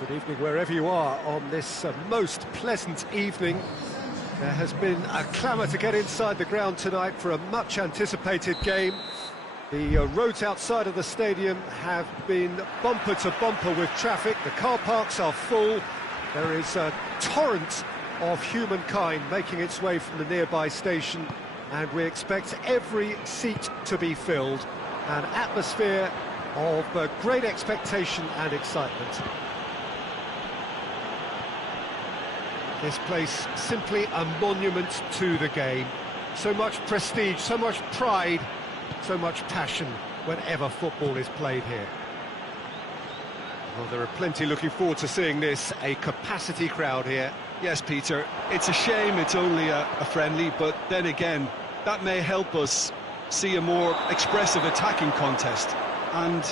Good evening wherever you are on this most pleasant evening. There has been a clamour to get inside the ground tonight for a much-anticipated game. The roads outside of the stadium have been bumper to bumper with traffic. The car parks are full. There is a torrent of humankind making its way from the nearby station, and we expect every seat to be filled. An atmosphere of great expectation and excitement. This place simply a monument to the game. So much prestige, so much pride, so much passion whenever football is played here. Well, there are plenty looking forward to seeing this, a capacity crowd here. Yes, Peter, it's a shame it's only a friendly, but then again, that may help us see a more expressive attacking contest. And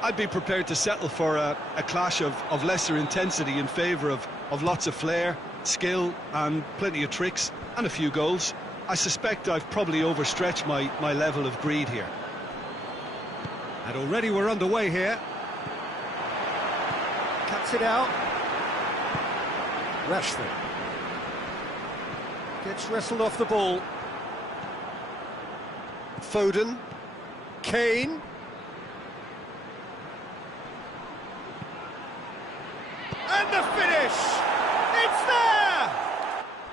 I'd be prepared to settle for a clash of lesser intensity in favour of lots of flair, skill and plenty of tricks and a few goals. I suspect I've probably overstretched my level of greed here. And already we're underway here. Cuts it out. Rashford gets wrestled off the ball. Foden. Kane. And the finish! It's there!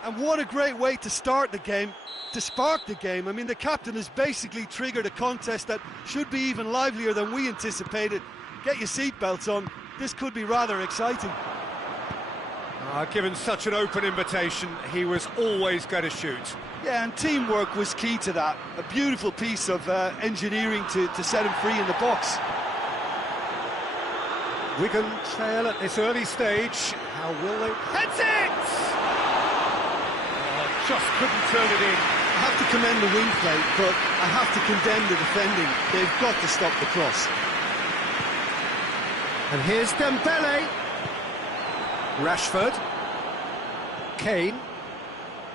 And what a great way to start the game, to spark the game. I mean, the captain has basically triggered a contest that should be even livelier than we anticipated. Get your seatbelts on, this could be rather exciting. Given such an open invitation, he was always going to shoot. Yeah, and teamwork was key to that. A beautiful piece of engineering to set him free in the box. Wigan trail at this early stage. How will they? Heads it! Oh, just couldn't turn it in. I have to commend the wing play, but I have to condemn the defending. They've got to stop the cross. And here's Dembele. Rashford. Kane.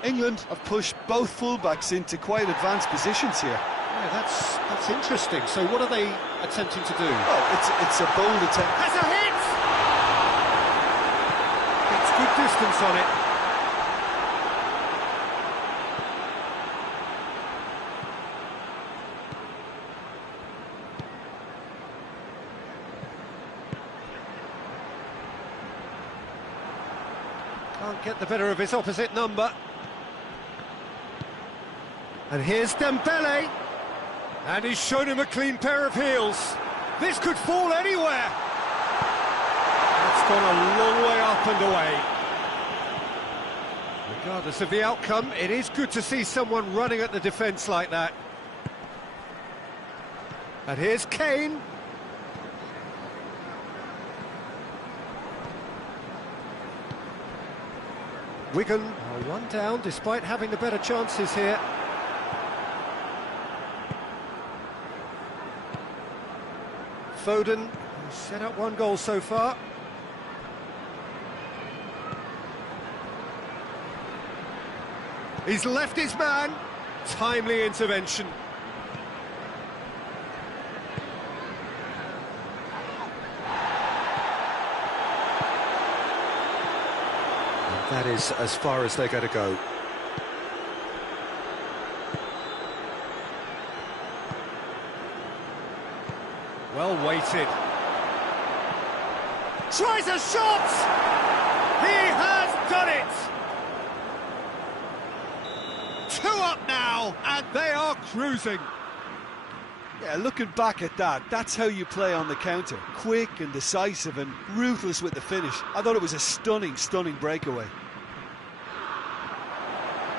England have pushed both fullbacks into quite advanced positions here. Yeah, that's interesting. So what are they attempting to do? Oh, it's a bold attempt. Has a hit! Gets good distance on it. Can't get the better of his opposite number. And here's Dembele. And he's shown him a clean pair of heels. This could fall anywhere. It's gone a long way up and away. Regardless of the outcome, it is good to see someone running at the defence like that. And here's Kane. Wigan are one down despite having the better chances here. Foden, who's set up one goal so far. He's left his man. Timely intervention. And that is as far as they're going to go. Well weighted. Tries a shot! He has done it! 2 up now, and they are cruising. Yeah, looking back at that, that's how you play on the counter. Quick and decisive and ruthless with the finish. I thought it was a stunning, stunning breakaway.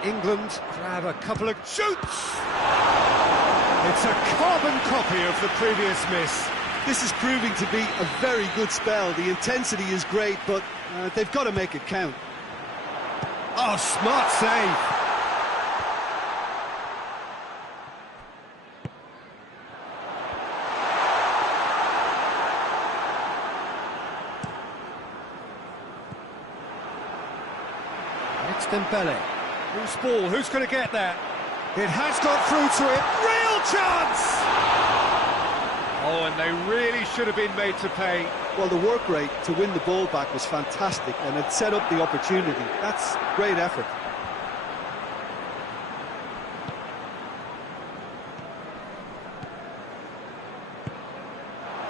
England grab a couple of shoots! It's a carbon copy of the previous miss. This is proving to be a very good spell. The intensity is great, but they've got to make it count. Oh, smart save. It's Dembele. Loose ball, who's going to get that? It has got through to him. Real chance! Oh, and they really should have been made to pay. Well, the work rate to win the ball back was fantastic, and it set up the opportunity. That's great effort.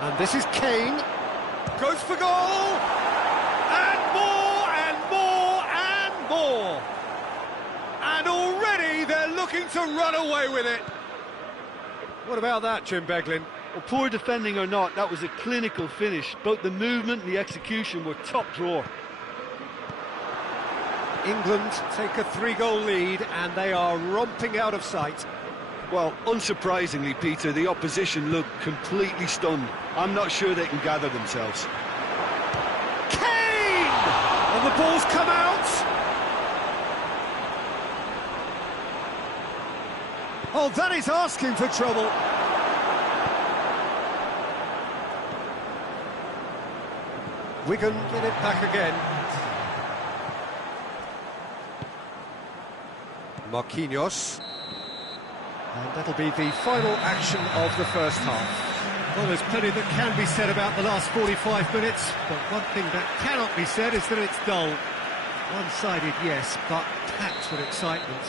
And this is Kane. Goes for goal! And more, and more, and more! And already they're looking to run away with it. What about that, Jim Beglin? Well, poor defending or not, that was a clinical finish. Both the movement and the execution were top drawer. England take a 3-goal lead and they are romping out of sight. Well, unsurprisingly, Peter, the opposition look completely stunned. I'm not sure they can gather themselves. Kane! And the ball's come out! Oh, that is asking for trouble. Wigan get it back again. Marquinhos. And that'll be the final action of the first half. Well, there's plenty that can be said about the last 45 minutes, but one thing that cannot be said is that it's dull. One-sided, yes, but packed with excitement.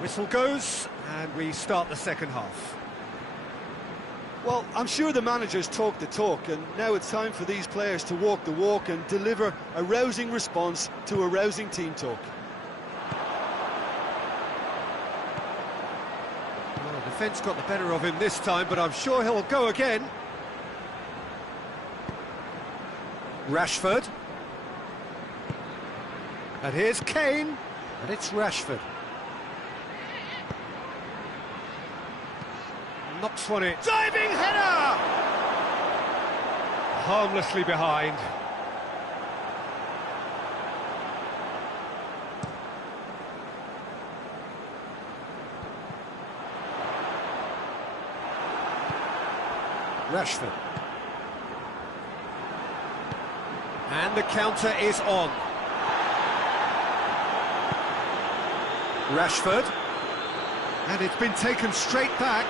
Whistle goes, and we start the second half. Well, I'm sure the managers talk the talk, and now it's time for these players to walk the walk and deliver a rousing response to a rousing team talk. Well, the defence got the better of him this time, but I'm sure he'll go again. Rashford. And here's Kane, and it's Rashford. Knocks one in. Diving header! Harmlessly behind. Rashford. And the counter is on. Rashford. And it's been taken straight back.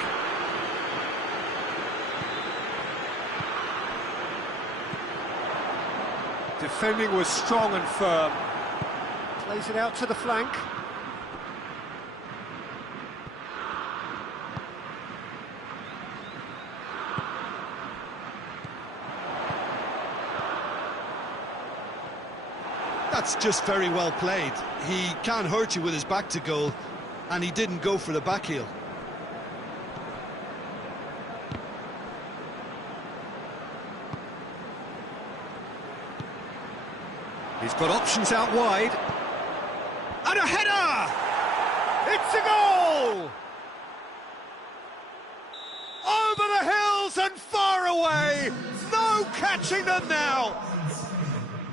Defending was strong and firm. Plays it out to the flank. That's just very well played. He can't hurt you with his back to goal, and he didn't go for the back heel. He's got options out wide. And a header! It's a goal! Over the hills and far away! No catching them now!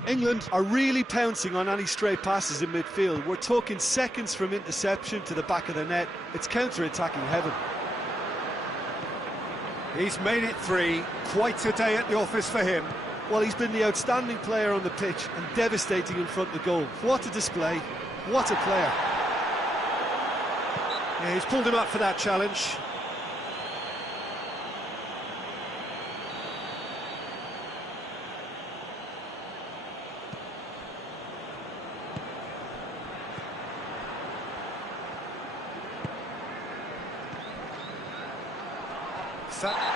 England are really pouncing on any stray passes in midfield. We're talking seconds from interception to the back of the net. It's counter-attacking heaven. He's made it 3. Quite a day at the office for him. Well, he's been the outstanding player on the pitch and devastating in front of the goal. What a display. What a player. Yeah, he's pulled him up for that challenge.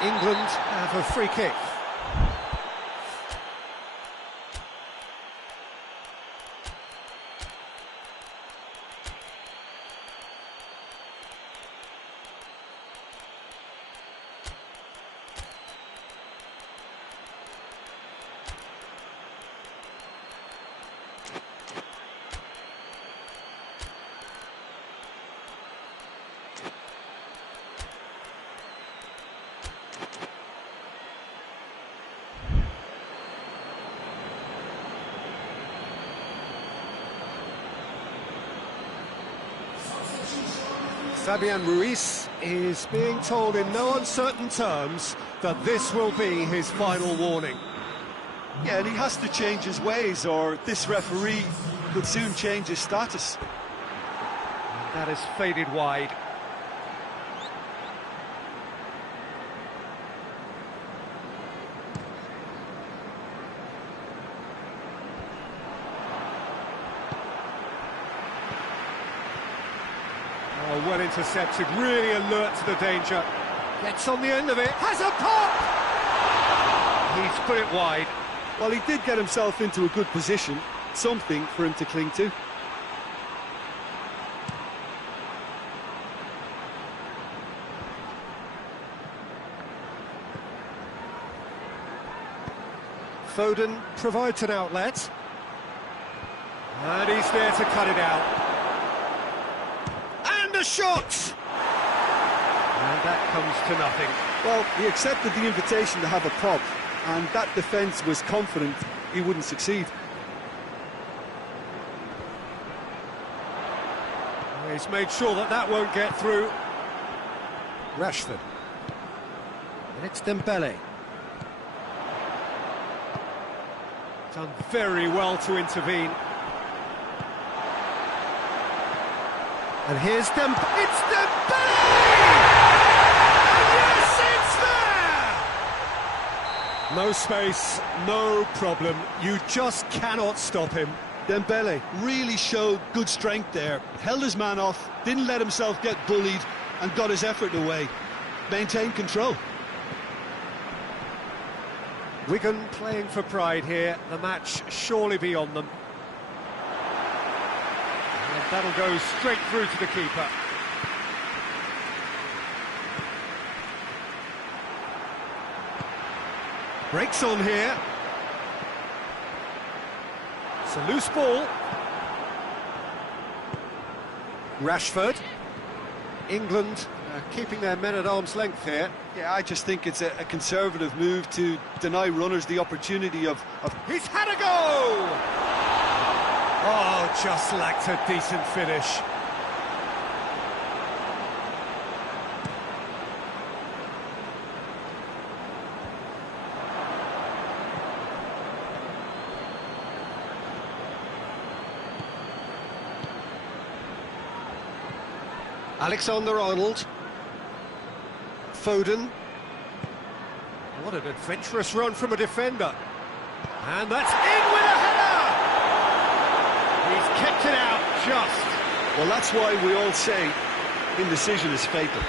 England have a free kick. Fabian Ruiz is being told in no uncertain terms that this will be his final warning. Yeah, and he has to change his ways, or this referee could soon change his status. That has faded wide. Oh, well intercepted, really alert to the danger. Gets on the end of it, has a pop! He's put it wide. Well, he did get himself into a good position, something for him to cling to. Foden provides an outlet. And he's there to cut it out. And a shot! And that comes to nothing. Well, he accepted the invitation to have a pop, and that defence was confident he wouldn't succeed. He's made sure that that won't get through. Rashford. And it's Dembele. Done very well to intervene. And here's Dembele. It's Dembele! And yes, it's there! No space, no problem. You just cannot stop him. Dembele really showed good strength there, held his man off, didn't let himself get bullied, and got his effort away. Maintained control. Wigan playing for pride here, the match surely beyond them. And that'll go straight through to the keeper. Breaks on here. It's a loose ball. Rashford. England keeping their men at arm's length here. Yeah, I just think it's a conservative move to deny runners the opportunity of... He's had a go! Oh, just lacked a decent finish. Alexander-Arnold. Foden. What an adventurous run from a defender. And that's in with a header! He's kicked it out just. Well, that's why we all say indecision is fatal.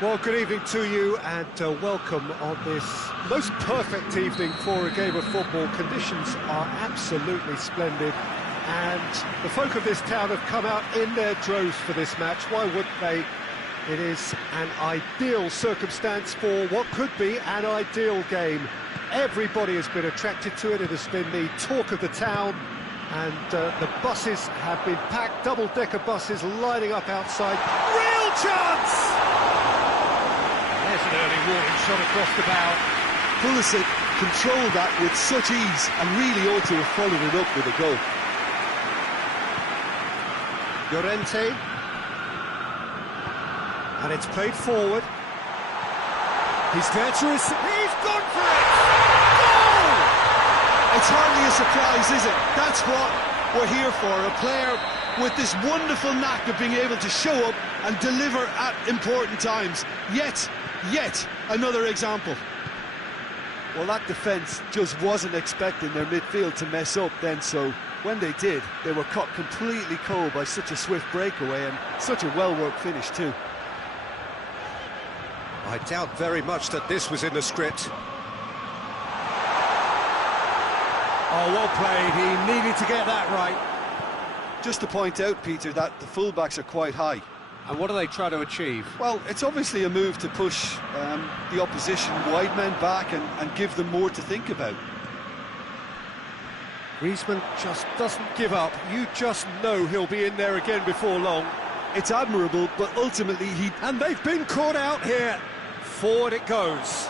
Well, good evening to you and welcome on this most perfect evening for a game of football. Conditions are absolutely splendid and the folk of this town have come out in their droves for this match. Why wouldn't they? It is an ideal circumstance for what could be an ideal game. Everybody has been attracted to it. It has been the talk of the town and the buses have been packed, double-decker buses lining up outside. Real chance! There's an early warning shot across the bow. Pulisic controlled that with such ease and really ought to have followed it up with a goal. Llorente. And it's played forward. He's there to receive. He's gone for it! Goal! It's hardly a surprise, is it? That's what we're here for. A player with this wonderful knack of being able to show up and deliver at important times. Yet another example. Well, that defence just wasn't expecting their midfield to mess up then, so when they did, they were caught completely cold by such a swift breakaway and such a well-worked finish too. I doubt very much that this was in the script. Oh, well played. He needed to get that right. Just to point out, Peter, that the fullbacks are quite high. And what do they try to achieve? Well, it's obviously a move to push the opposition wide men back and give them more to think about. Griezmann just doesn't give up. You just know he'll be in there again before long. It's admirable, but ultimately he... And they've been caught out here. Forward it goes.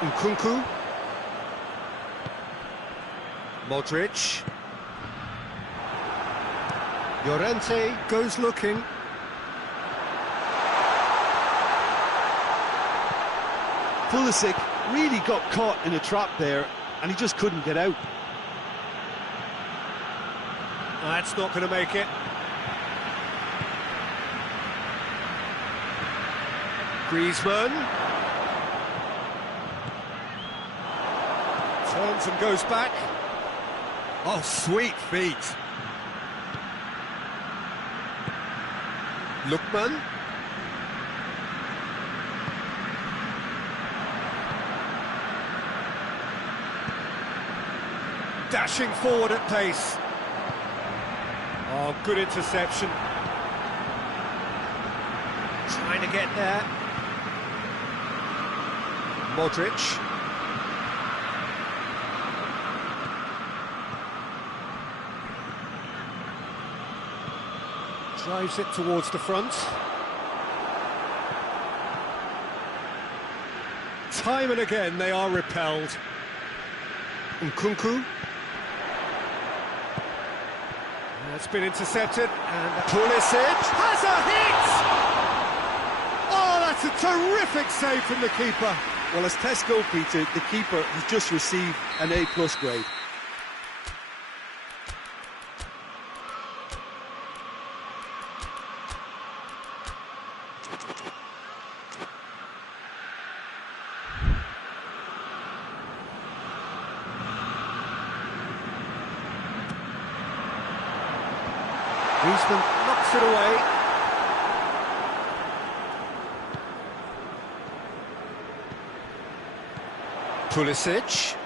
Nkunku. Modric. Llorente goes looking. Pulisic really got caught in a trap there, and he just couldn't get out. That's not going to make it. Griezmann. Turns and goes back. Oh, sweet feet. Lookman. Dashing forward at pace. Oh, good interception. Trying to get there. Modric. Drives it towards the front. Time and again they are repelled. Nkunku. That's been intercepted, and Pulisic has a hit! Oh, that's a terrific save from the keeper. Well, as tests go, Peter, the keeper has just received an A+ grade. Griezmann knocks it away. Pulisic.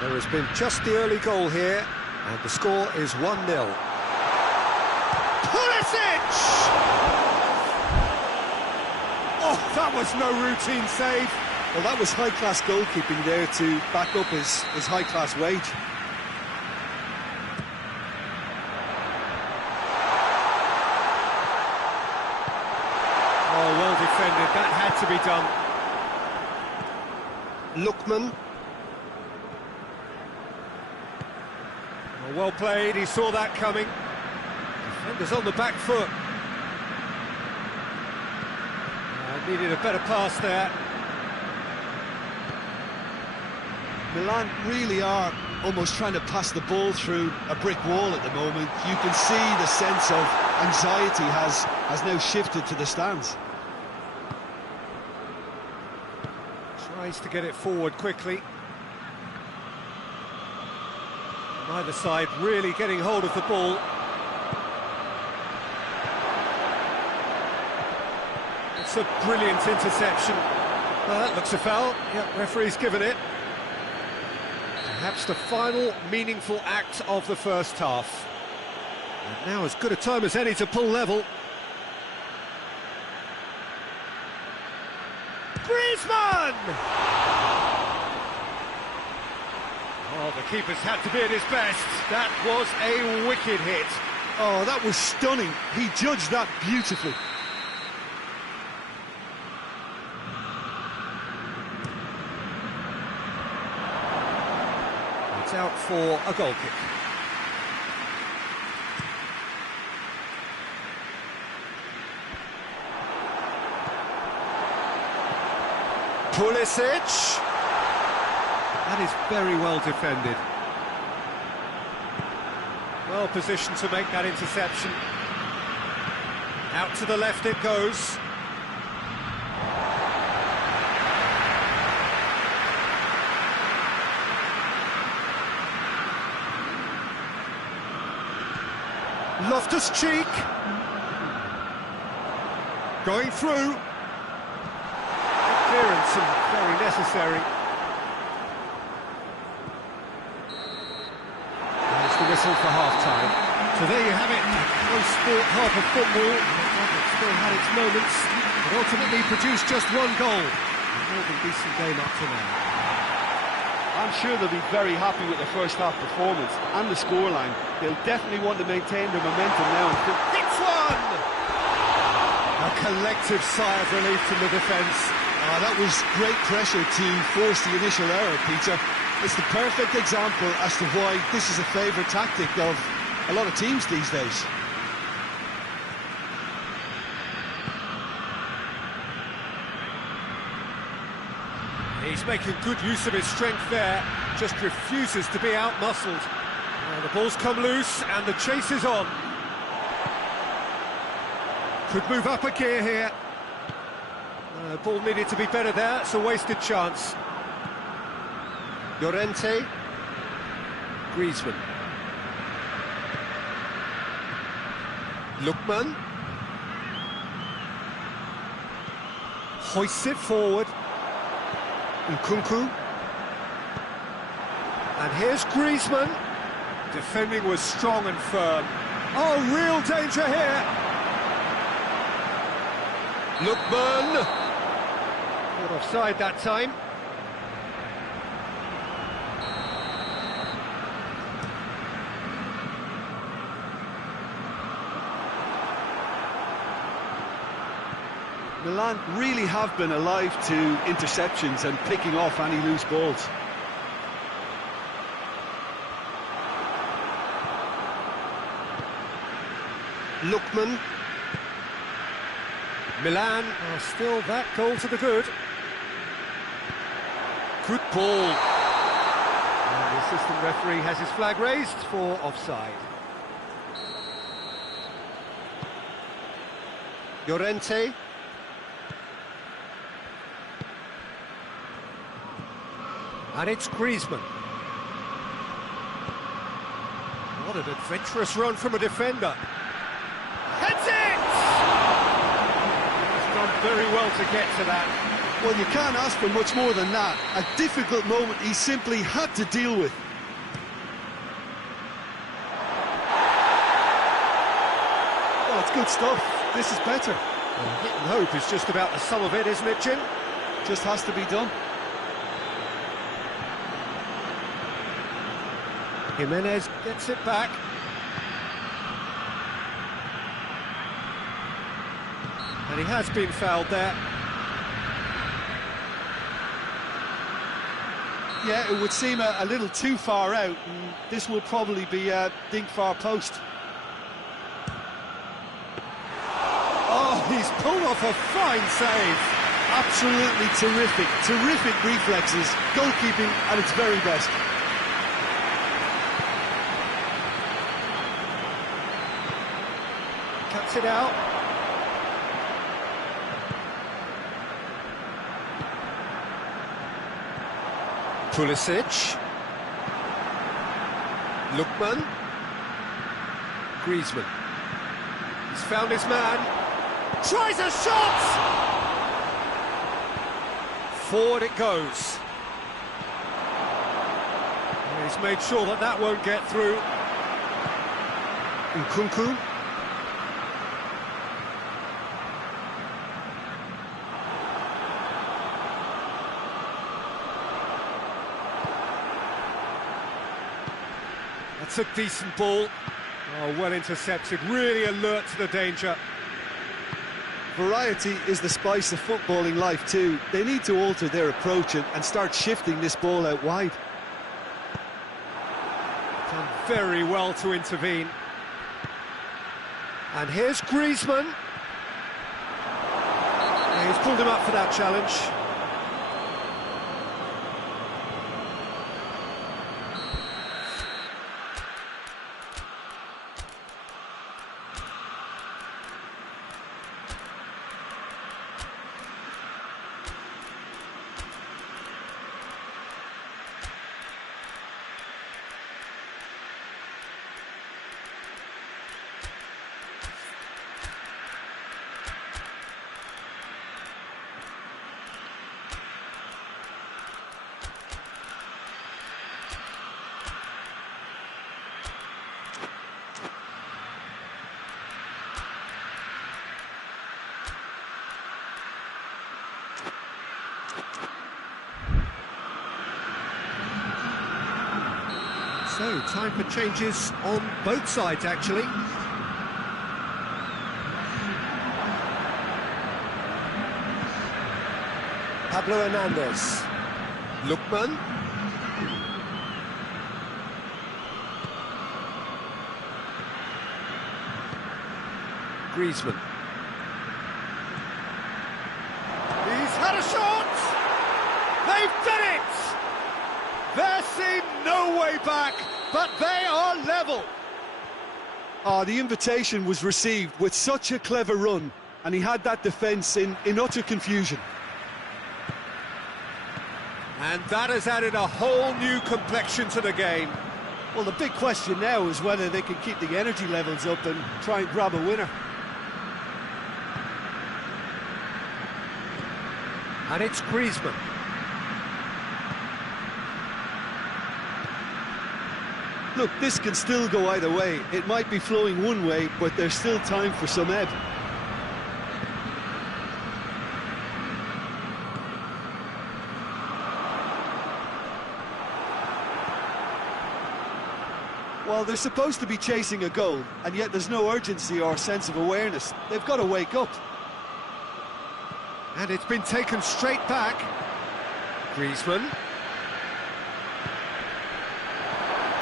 There has been just the early goal here, and the score is 1-0. Pulisic! Oh, that was no routine save. Well, that was high-class goalkeeping there to back up his high-class wage. Oh, well defended. That had to be done. Lookman. Oh, well played. He saw that coming. Defenders on the back foot. Needed a better pass there. Milan really are almost trying to pass the ball through a brick wall at the moment. You can see the sense of anxiety has now shifted to the stands. Tries to get it forward quickly. Either side really getting hold of the ball. It's a brilliant interception. That looks a foul. Yep, referee's given it. Perhaps the final meaningful act of the first half. And now as good a time as any to pull level. Griezmann! Oh, the keeper's had to be at his best. That was a wicked hit. Oh, that was stunning. He judged that beautifully. It's out for a goal kick. Pulisic. That is very well defended. Well positioned to make that interception. Out to the left it goes. Loftus-Cheek. Going through. Clearance and very necessary. There's the whistle for half-time. So there you have it. No sport, half of football. It still had its moments, but ultimately produced just one goal. A more than decent game up to now. I'm sure they'll be very happy with the first half performance and the scoreline. They'll definitely want to maintain their momentum now. It's one! A collective sigh of relief from the defence. That was great pressure to force the initial error, Peter. It's the perfect example as to why this is a favourite tactic of a lot of teams these days. He's making good use of his strength there, just refuses to be out-muscled. The ball's come loose and the chase is on. Could move up a gear here. The ball needed to be better there, it's a wasted chance. Llorente. Griezmann. Lookman. Hoists it forward. Nkunku. And here's Griezmann. Defending was strong and firm. Oh, real danger here. Lookman. Caught offside that time. Milan really have been alive to interceptions and picking off any loose balls. Lookman. Milan are still that goal to the good. Good ball. And the assistant referee has his flag raised for offside. Llorente. And it's Griezmann. What an adventurous run from a defender. Heads it! He's done very well to get to that. Well, you can't ask for much more than that. A difficult moment he simply had to deal with. Oh, it's good stuff. This is better. Well, hit and hope is just about the sum of it, isn't it, Jim? Just has to be done. Jimenez gets it back. And he has been fouled there. Yeah, it would seem a little too far out, and this will probably be a dink far post. Oh, he's pulled off a fine save. Absolutely terrific reflexes, goalkeeping at its very best. cuts it out. Pulisic. Lookman. Griezmann. He's found his man. Tries a shot! Forward it goes. He's made sure that that won't get through. Nkunku. That's a decent ball. Oh, well intercepted, really alert to the danger. Variety is the spice of footballing life too. They need to alter their approach and start shifting this ball out wide. Done very well to intervene. And here's Griezmann. Yeah, he's pulled him up for that challenge. So, time for changes on both sides, actually. Pablo Hernandez. Lookman. Griezmann. He's had a shot! They've done it! There seemed no way back, but they are level. The invitation was received with such a clever run, and he had that defence in utter confusion. And that has added a whole new complexion to the game. Well, the big question now is whether they can keep the energy levels up and try and grab a winner. And it's Griezmann. Look, this can still go either way. It might be flowing one way, but there's still time for some ebb. Well, they're supposed to be chasing a goal, and yet there's no urgency or sense of awareness. They've got to wake up. And it's been taken straight back. Griezmann.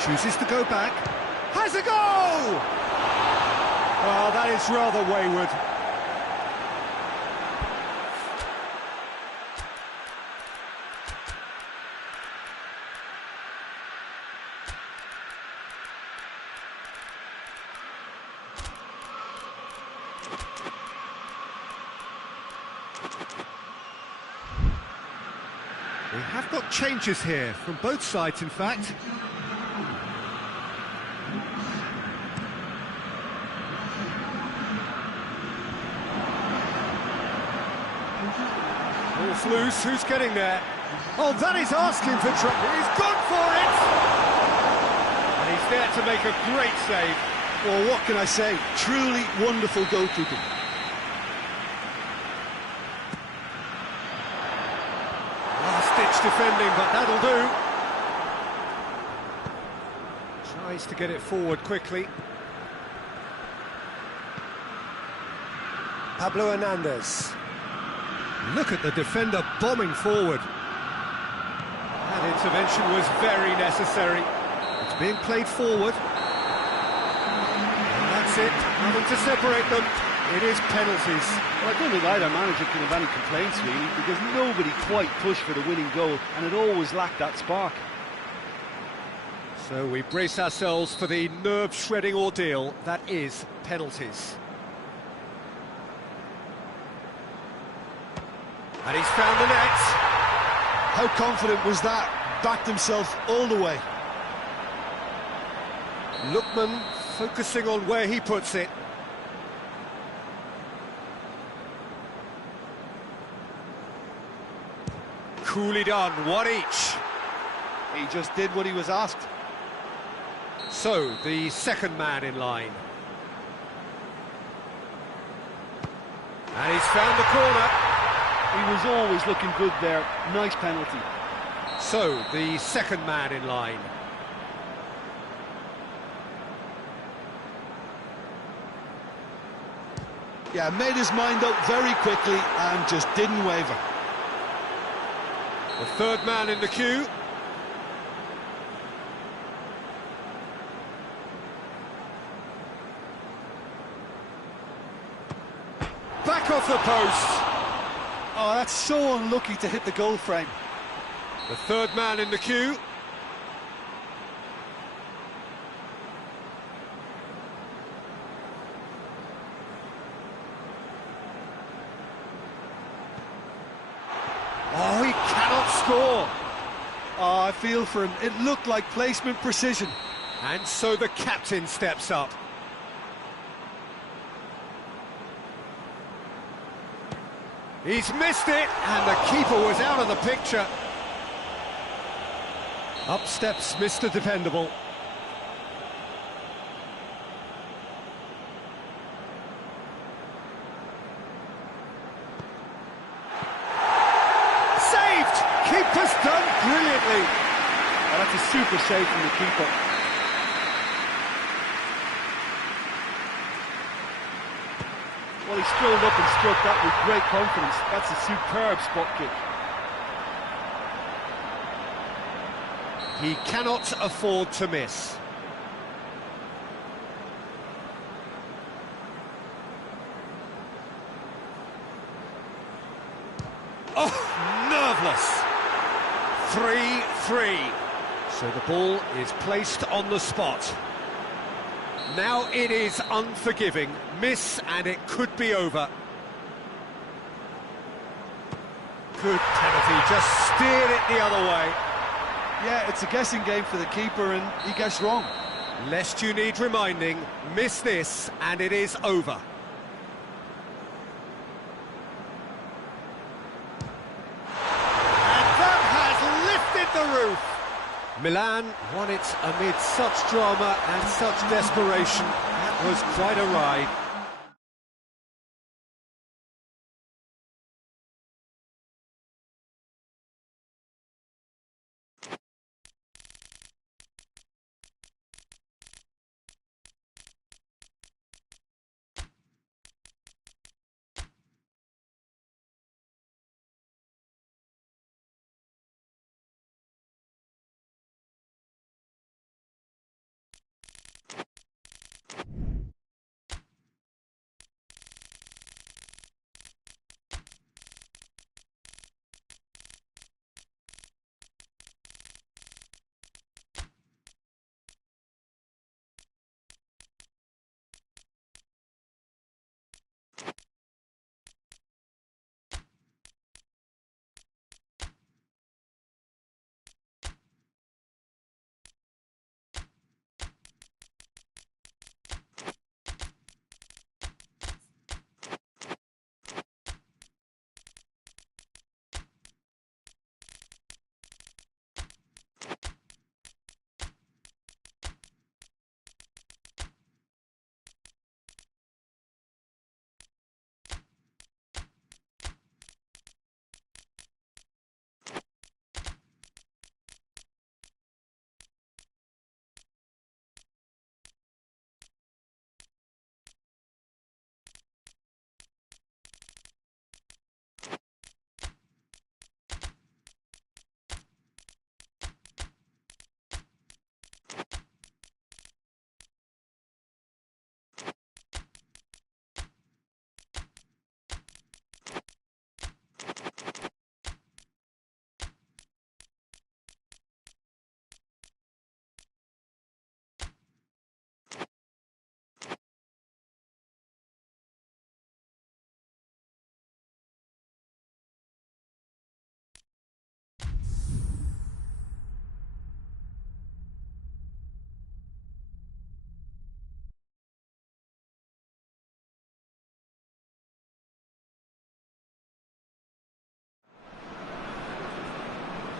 Chooses to go back. Has a goal! Well, that is rather wayward. We have got changes here, from both sides in fact. Ball's loose, who's getting there? Oh, that is asking for trouble, he's gone for it! And he's there to make a great save. Well, what can I say? Truly wonderful goalkeeping. Last-ditch defending, but that'll do. Tries to get it forward quickly. Pablo Hernandez. Look at the defender bombing forward. That intervention was very necessary. It's being played forward. And that's it, nothing to separate them. It is penalties. Well, I don't think either manager can have any complaints, really, because nobody quite pushed for the winning goal, and it always lacked that spark. So we brace ourselves for the nerve-shredding ordeal that is penalties. And he's found the net. How confident was that? Backed himself all the way. Lookman focusing on where he puts it. Coolly done, one each. He just did what he was asked. So, the second man in line. And he's found the corner. He was always looking good there. Nice penalty. So, the second man in line. Yeah, made his mind up very quickly and just didn't waver. The third man in the queue. Back off the post. Oh, that's so unlucky to hit the goal frame. The third man in the queue. Oh, he cannot score. Oh, I feel for him. It looked like placement precision. And so the captain steps up. He's missed it, and the keeper was out of the picture. Up steps Mr. Dependable. Saved! Keeper's done brilliantly. Oh, that's a super save from the keeper. Well, he strolled up and struck that with great confidence. That's a superb spot kick. He cannot afford to miss. Oh, nerveless. 3-3. So the ball is placed on the spot. Now it is unforgiving. Miss and it could be over. Good penalty, just steered it the other way. Yeah, it's a guessing game for the keeper and he guessed wrong. Lest you need reminding, miss this and it is over. And that has lifted the roof. Milan won it amid such drama and such desperation. That was quite a ride.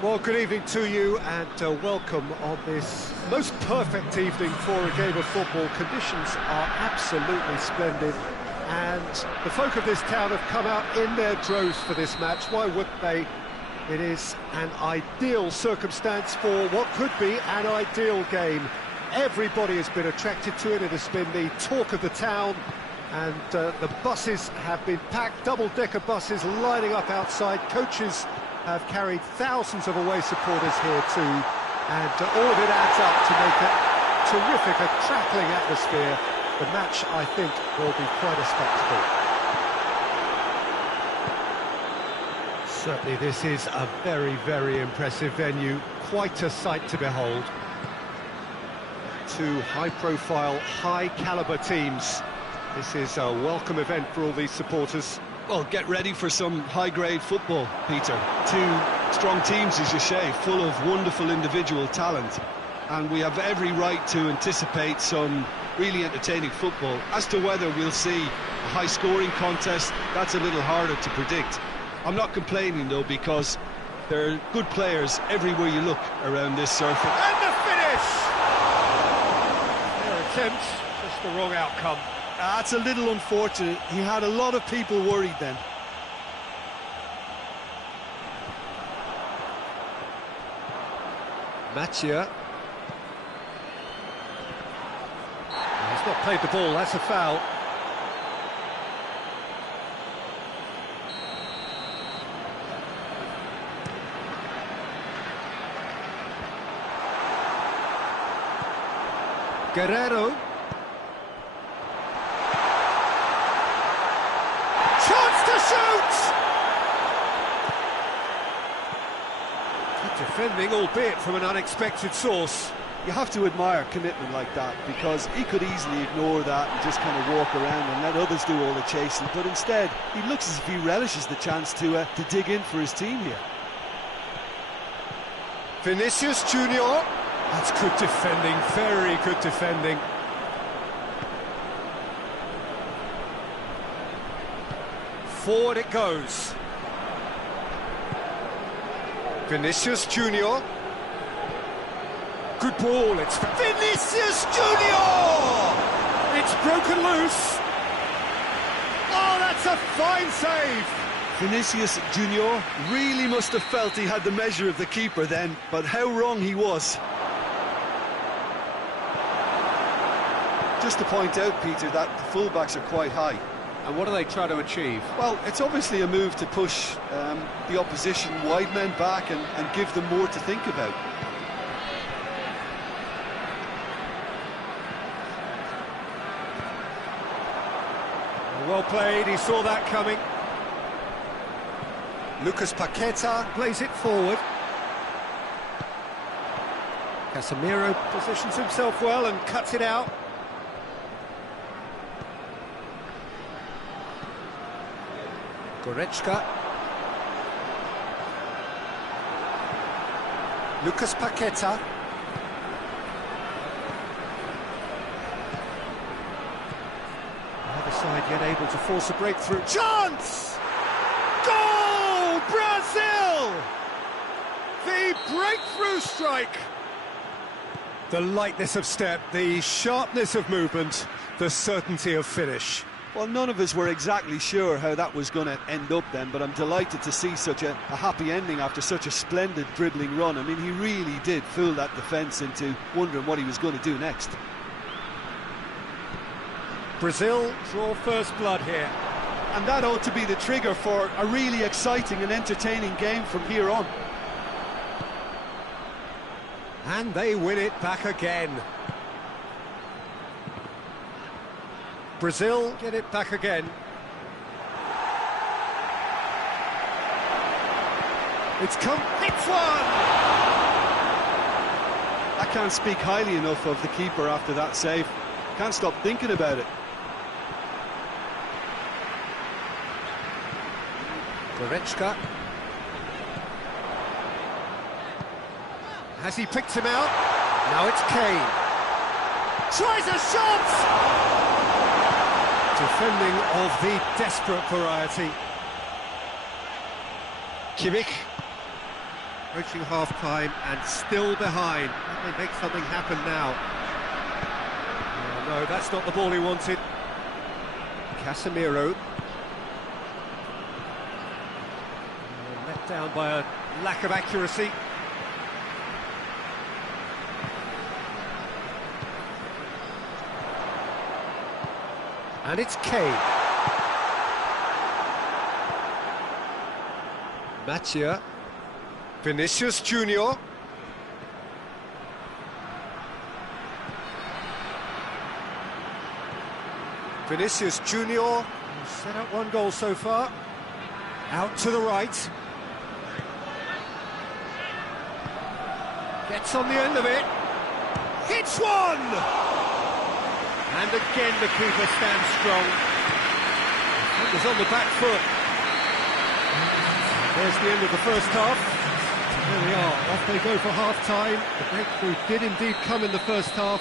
Well, good evening to you and welcome on this most perfect evening for a game of football. Conditions are absolutely splendid and the folk of this town have come out in their droves for this match. Why wouldn't they? It is an ideal circumstance for what could be an ideal game. Everybody has been attracted to it. It has been the talk of the town, and the buses have been packed, double-decker buses lining up outside. Coaches have carried thousands of away supporters here too, and all of it adds up to make a terrific, a crackling atmosphere. The match, I think, will be quite a spectacle. Certainly this is a very, very impressive venue, quite a sight to behold. Two high-profile, high-caliber teams. This is a welcome event for all these supporters. Well, get ready for some high-grade football, Peter. Two strong teams, as you say, full of wonderful individual talent. And we have every right to anticipate some really entertaining football. As to whether we'll see a high-scoring contest, that's a little harder to predict. I'm not complaining, though, because there are good players everywhere you look around this surface. And the finish! Their attempt, just the wrong outcome. That's a little unfortunate. He had a lot of people worried then. Mathieu. He's not played the ball, that's a foul. Guerrero. Chance to shoot! Good defending, albeit from an unexpected source. You have to admire commitment like that, because he could easily ignore that and just kind of walk around and let others do all the chasing, but instead he looks as if he relishes the chance to dig in for his team here. Vinicius Junior. That's good defending, very good defending. Forward it goes. Vinicius Junior. Good ball, it's Vinicius Junior! It's broken loose. Oh, that's a fine save. Vinicius Junior really must have felt he had the measure of the keeper then, but how wrong he was. Just to point out, Peter, that the fullbacks are quite high. And what do they try to achieve? Well, it's obviously a move to push the opposition wide men back and give them more to think about. Well played, he saw that coming. Lucas Paqueta plays it forward. Casemiro positions himself well and cuts it out. Goretzka. Lucas Paqueta. Either side yet able to force a breakthrough. Chance! Goal! Brazil! The breakthrough strike! The lightness of step, the sharpness of movement, the certainty of finish. Well, none of us were exactly sure how that was going to end up then, but I'm delighted to see such a happy ending after such a splendid dribbling run. I mean, he really did fool that defence into wondering what he was going to do next. Brazil draw first blood here. And that ought to be the trigger for a really exciting and entertaining game from here on. And they win it back again. Brazil get it back again. It's one! I can't speak highly enough of the keeper after that save. Can't stop thinking about it. Goretzka. Has he picked him out? Now it's Kane. Tries a shot! Defending of the desperate variety. Kimmich. Approaching half-time and still behind. Can they make something happen now? Oh, no, that's not the ball he wanted. Casemiro. Let down by a lack of accuracy. And it's Kane. Mattia. Vinicius Junior. Vinicius Junior set up one goal so far. Out to the right. Gets on the end of it. Hits one! And again the keeper stands strong. It was on the back foot. There's the end of the first half. There we are, off they go for half-time. The breakthrough did indeed come in the first half,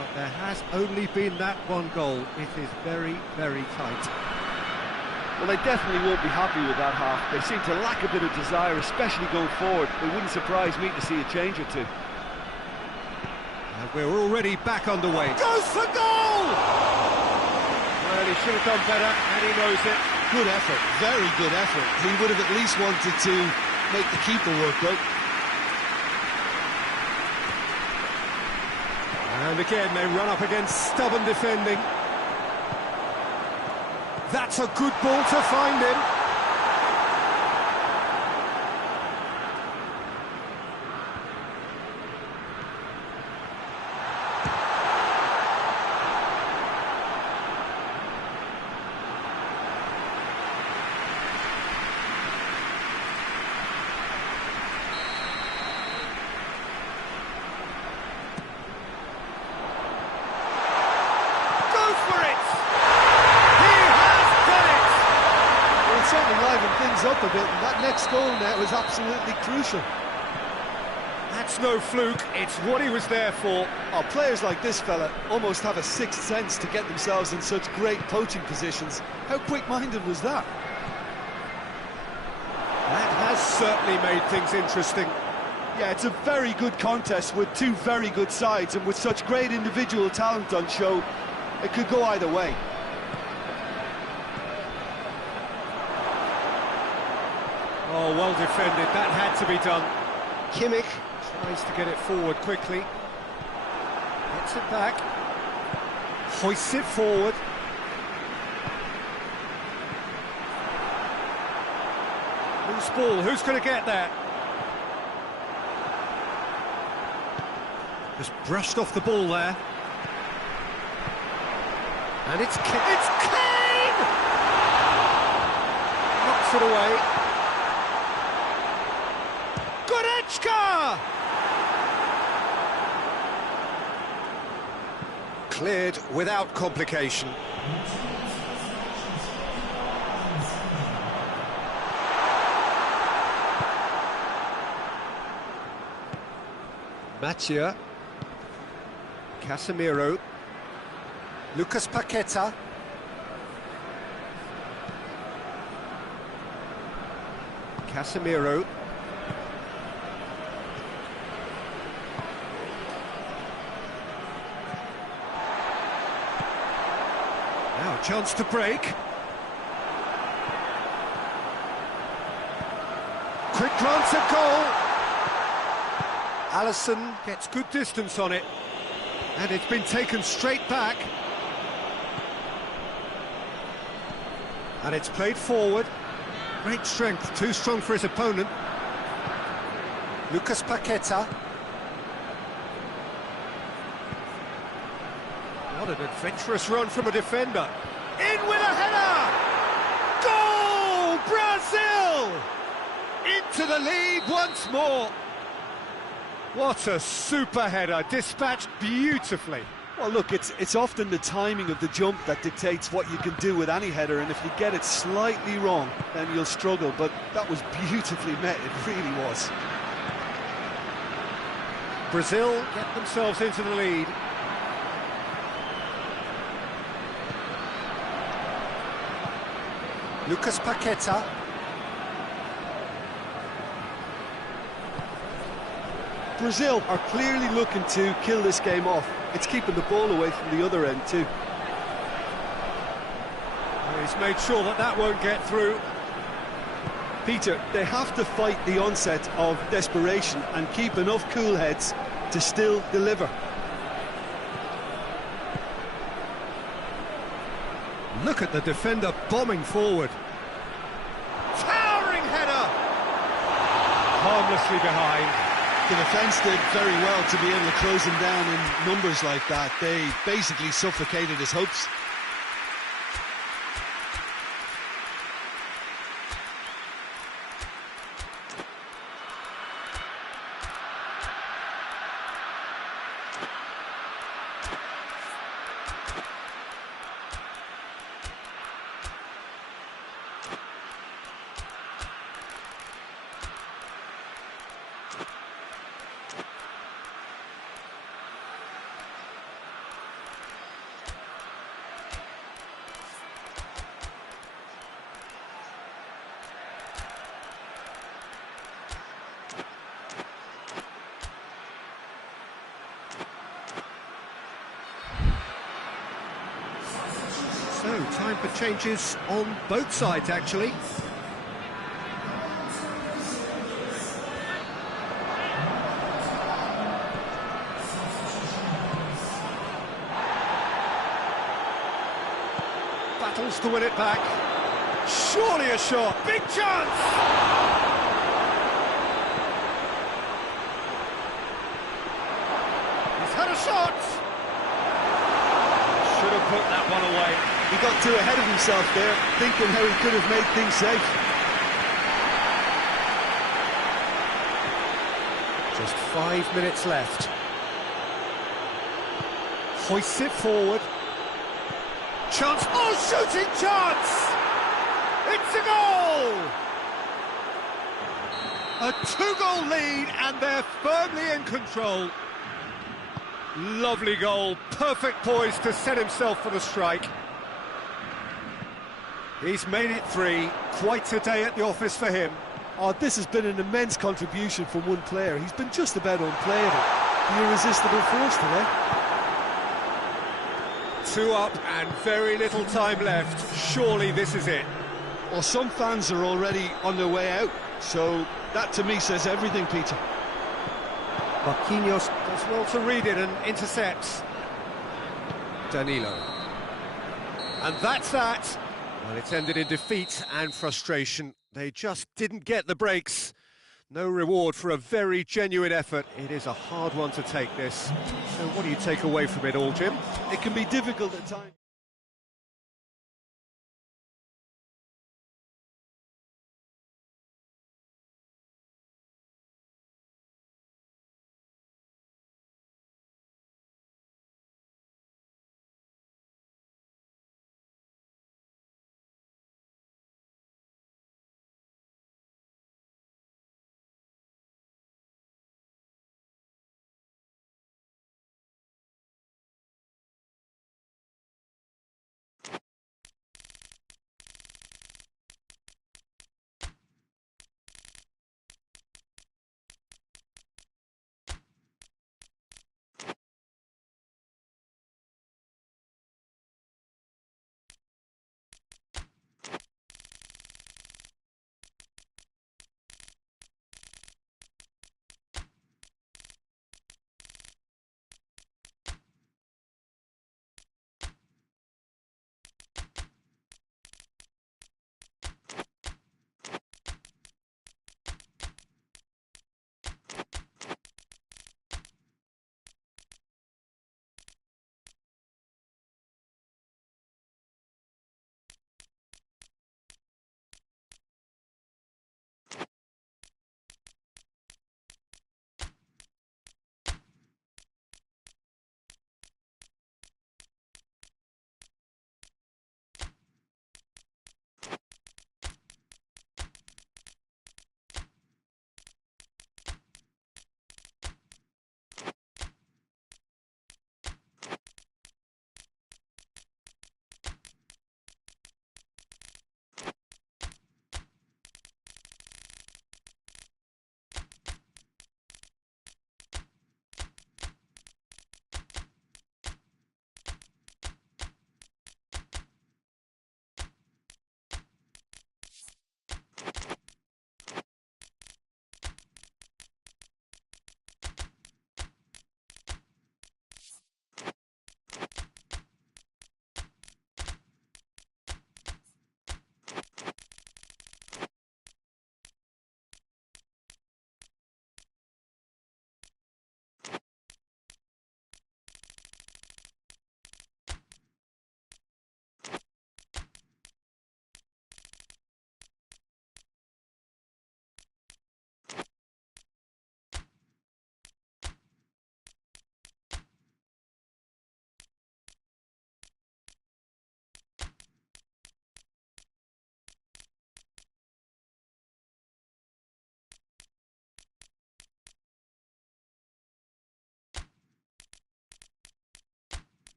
but there has only been that one goal. It is very, very tight. Well, they definitely won't be happy with that half. They seem to lack a bit of desire, especially going forward. It wouldn't surprise me to see a change or two. And we're already back underway. Goes for goal! Well, he should have done better, and he knows it. Good effort, very good effort. He would have at least wanted to make the keeper work, though. And again, they run up against stubborn defending. That's a good ball to find him. Up a bit, and that next goal net was absolutely crucial. That's no fluke, it's what he was there for. Oh, players like this fella almost have a sixth sense to get themselves in such great poaching positions. How quick-minded was that? That has certainly made things interesting. Yeah, it's a very good contest with two very good sides, and with such great individual talent on show, it could go either way. Oh, well defended, that had to be done. Kimmich tries to get it forward quickly. Gets it back. Hoists it forward. Loose ball, who's going to get that? Just brushed off the ball there. And it's Kane! Knocks it away. Cleared without complication. Mattia. Casemiro. Lucas Paqueta. Casemiro. Now, chance to break. Quick glance at goal. Alisson gets good distance on it. And it's been taken straight back. And it's played forward. Great strength, too strong for his opponent. Lucas Paqueta. What an adventurous run from a defender. In with a header! Goal! Brazil! Into the lead once more. What a super header, dispatched beautifully. Well, look, it's often the timing of the jump that dictates what you can do with any header, and if you get it slightly wrong, then you'll struggle, but that was beautifully met, it really was. Brazil get themselves into the lead. Lucas Paqueta. Brazil are clearly looking to kill this game off. It's keeping the ball away from the other end too. He's made sure that that won't get through. Peter, they have to fight the onset of desperation and keep enough cool heads to still deliver. Look at the defender bombing forward. Towering header! Harmlessly behind. The defence did very well to be able to close him down in numbers like that. They basically suffocated his hopes. So, time for changes on both sides, actually. Battles to win it back. Surely a shot. Big chance! He's had a shot! Should have put that one away. He got too ahead of himself there, thinking how he could have made things safe. Just 5 minutes left. Hoists it forward. Chance. Oh, shooting chance! It's a goal! A 2-goal lead, and they're firmly in control. Lovely goal. Perfect poise to set himself for the strike. He's made it 3. Quite a day at the office for him. Oh, this has been an immense contribution from one player. He's been just about unplayable. The irresistible force today. 2 up and very little time left. Surely this is it. Well, some fans are already on their way out, so that to me says everything, Peter. Marquinhos does well to read it and intercepts. Danilo. And that's that. Well, it's ended in defeat and frustration. They just didn't get the breaks. No reward for a very genuine effort. It is a hard one to take, this. So what do you take away from it all, Jim? It can be difficult at times.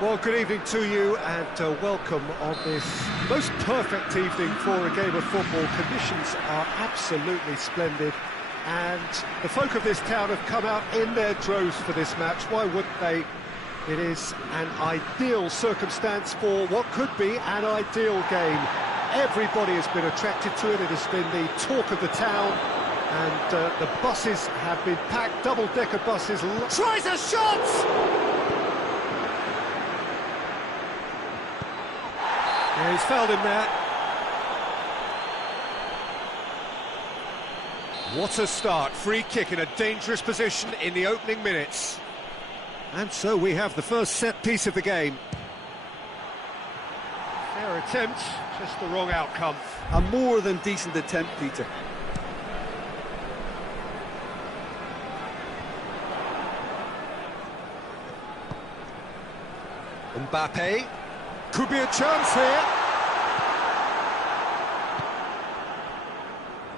Well, good evening to you and welcome on this most perfect evening for a game of football. Conditions are absolutely splendid and the folk of this town have come out in their droves for this match. Why wouldn't they? It is an ideal circumstance for what could be an ideal game. Everybody has been attracted to it. It has been the talk of the town and the buses have been packed, double-decker buses. Tries a shot! Yeah, he's fouled him there. What a start. Free kick in a dangerous position in the opening minutes. And so we have the first set piece of the game. Fair attempt, just the wrong outcome. A more than decent attempt, Peter. Mbappe. Could be a chance here.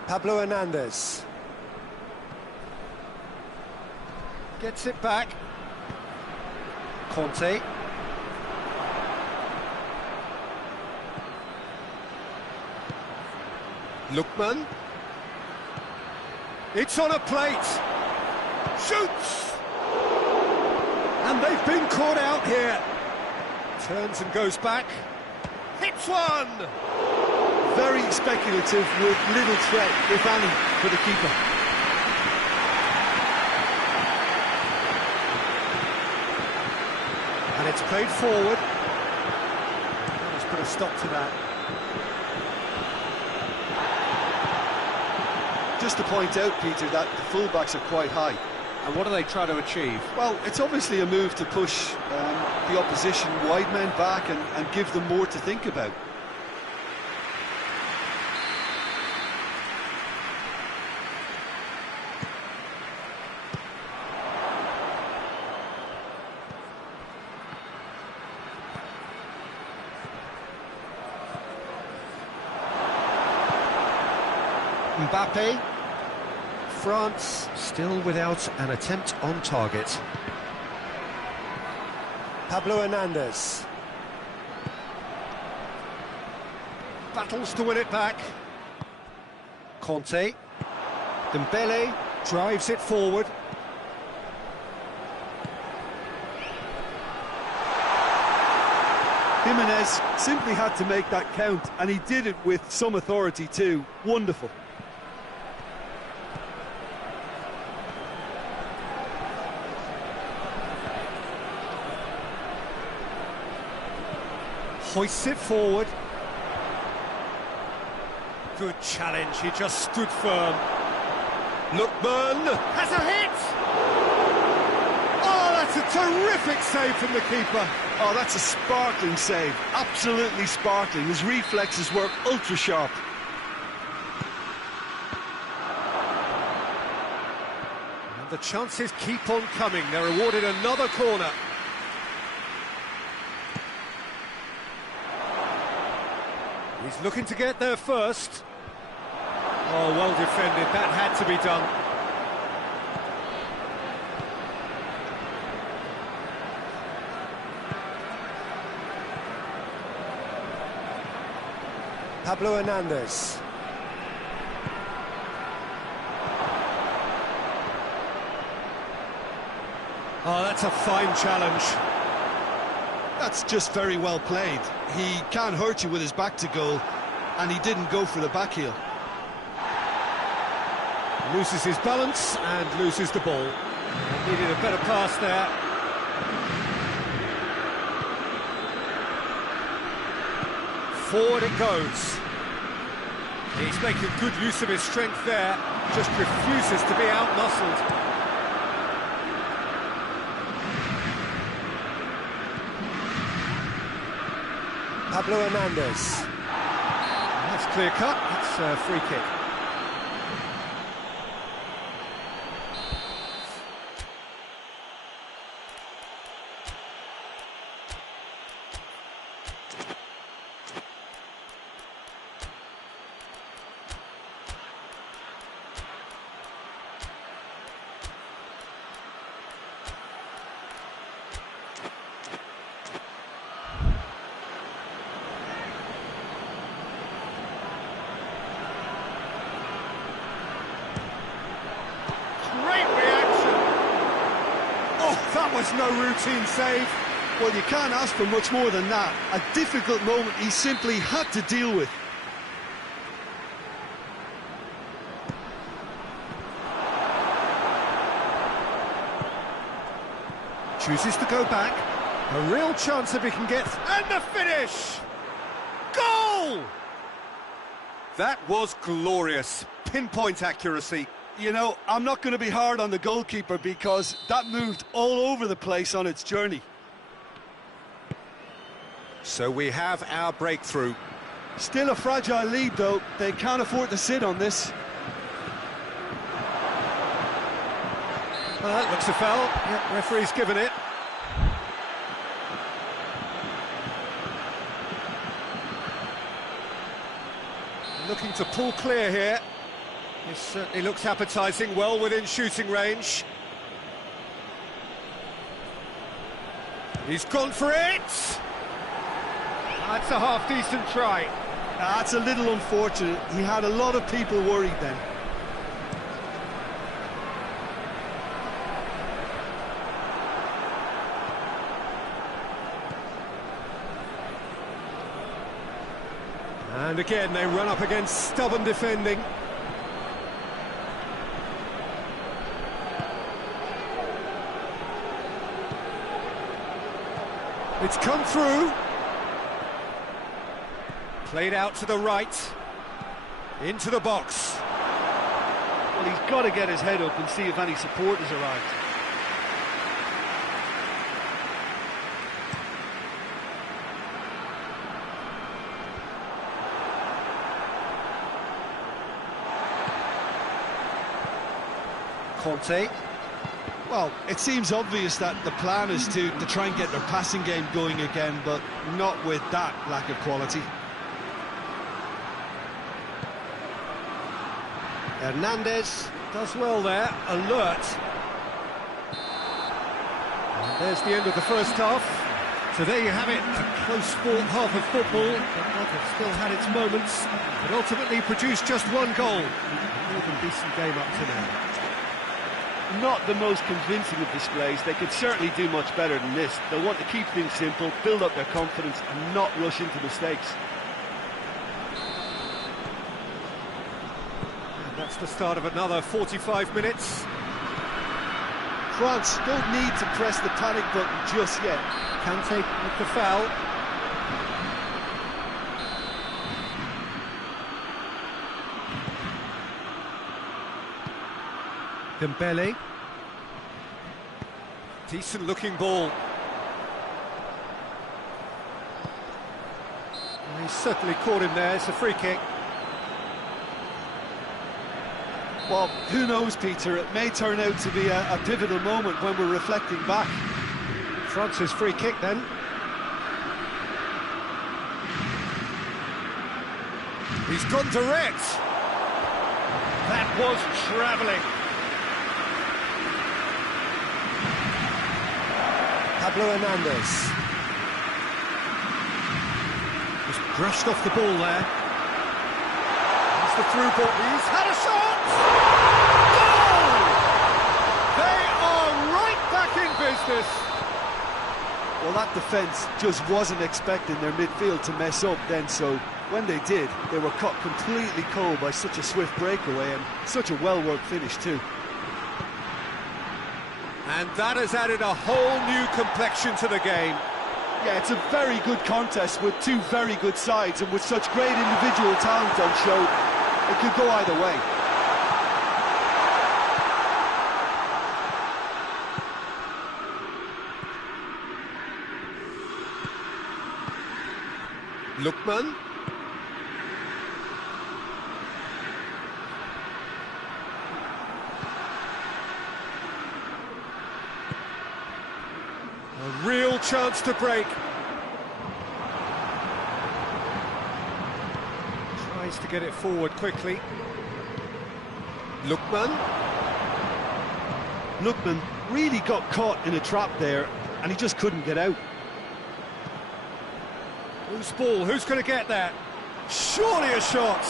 Pablo Hernandez. Gets it back. Conte. Lookman. It's on a plate. Shoots! And they've been caught out here. Turns and goes back. Hits one! Very speculative with little threat, if any, for the keeper. And it's played forward. Let's put a stop to that. Just to point out, Peter, that the fullbacks are quite high. And what are they trying to achieve? Well, it's obviously a move to push the opposition wide men back and give them more to think about. Mbappe. France still without an attempt on target. Pablo Hernandez. Battles to win it back. Conte. Dembele drives it forward. Jimenez simply had to make that count, and he did it with some authority too. Wonderful. Hoists it forward. Good challenge, he just stood firm. Lookman has a hit! Oh, that's a terrific save from the keeper. Oh, that's a sparkling save, absolutely sparkling. His reflexes work ultra sharp. And the chances keep on coming. They're awarded another corner. He's looking to get there first. Oh, well defended. That had to be done. Pablo Hernandez. Oh, that's a fine challenge. That's just very well played. He can't hurt you with his back to goal, and he didn't go for the back heel. Loses his balance and loses the ball. Needed a better pass there. Forward it goes. He's making good use of his strength there, just refuses to be out-muscled. Pablo Hernandez. That's clear cut, it's a free kick. That was no routine save. Well, you can't ask for much more than that. A difficult moment he simply had to deal with. Chooses to go back. A real chance if he can get... And the finish! Goal! That was glorious. Pinpoint accuracy. You know, I'm not going to be hard on the goalkeeper because that moved all over the place on its journey. So we have our breakthrough. Still a fragile lead, though. They can't afford to sit on this. Well, that looks a foul. Yep, referee's given it. Looking to pull clear here. This certainly looks appetising, well within shooting range. He's gone for it! That's a half-decent try. That's a little unfortunate. He had a lot of people worried then. And again, they run up against stubborn defending. It's come through. Played out to the right. Into the box. Well, he's got to get his head up and see if any support has arrived. Conte. Well, it seems obvious that the plan is to try and get their passing game going again, but not with that lack of quality. Hernandez does well there, alert. And there's the end of the first half. So there you have it, a close sport half of football. That have still had its moments, but ultimately produced just one goal. More than decent game up to now. Not the most convincing of displays. They could certainly do much better than this. They'll want to keep things simple, build up their confidence and not rush into mistakes. And that's the start of another 45 minutes. France don't need to press the panic button just yet. Kante with the foul. Dembele. Decent looking ball. Well, he's certainly caught him there, it's a free kick. Well, who knows, Peter, it may turn out to be a pivotal moment when we're reflecting back. France's free kick then. He's gone direct. That was travelling. Pablo Hernandez. Just brushed off the ball there. That's the through ball. He's had a shot! Goal! They are right back in business. Well, that defence just wasn't expecting their midfield to mess up then, so when they did, they were caught completely cold by such a swift breakaway and such a well-worked finish too. And that has added a whole new complexion to the game. Yeah, it's a very good contest with two very good sides, and with such great individual talent on show, it could go either way. Lookman. A real chance to break. Tries to get it forward quickly. Lookman. Lookman really got caught in a trap there, and he just couldn't get out. Loose ball, who's going to get that? Surely a shot!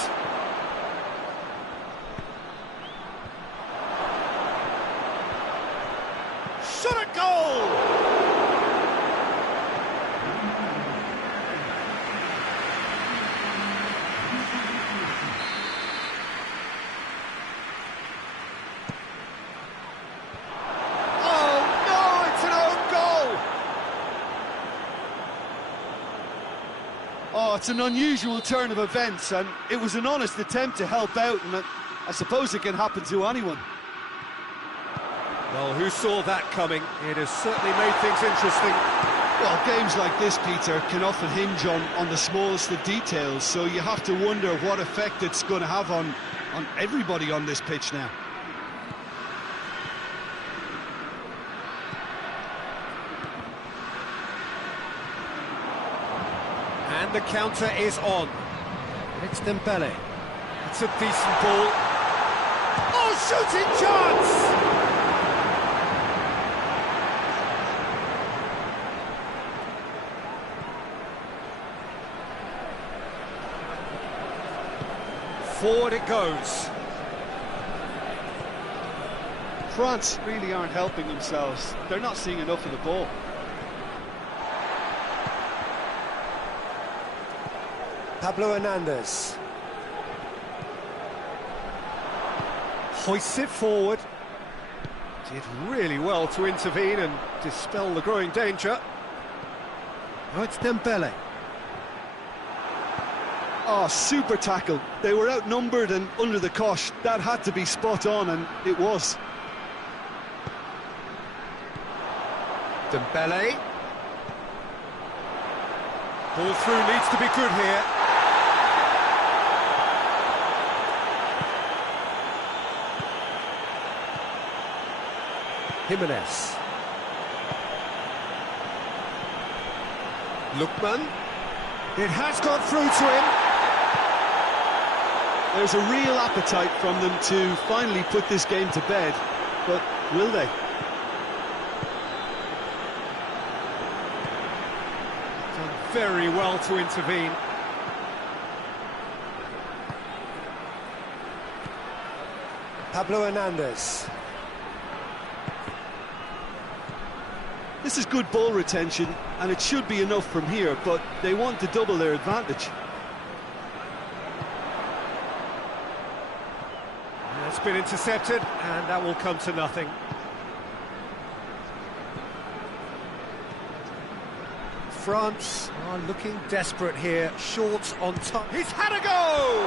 Shot a goal! That's an unusual turn of events, and it was an honest attempt to help out, and I suppose it can happen to anyone. Well, who saw that coming? It has certainly made things interesting. Well, games like this, Peter, can often hinge on the smallest of details, so you have to wonder what effect it's going to have on everybody on this pitch now. And the counter is on. It's Dembele. It's a decent ball. Oh, shooting chance! Forward it goes. France really aren't helping themselves. They're not seeing enough of the ball. Pablo Hernandez. Hoists it forward. Did really well to intervene and dispel the growing danger. Now it's Dembele. Oh, super tackle. They were outnumbered and under the cosh. That had to be spot on, and it was. Dembele. Ball through needs to be good here. Jimenez. Lookman. It has gone through to him. There's a real appetite from them to finally put this game to bed, but will they? Done very well to intervene. Pablo Hernandez. This is good ball retention, and it should be enough from here, but they want to double their advantage. It's been intercepted, and that will come to nothing. France are looking desperate here, short on time. He's had a go!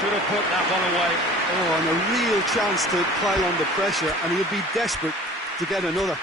Should have put that one away. Oh, and a real chance to pile on the pressure, and he'll be desperate to get another.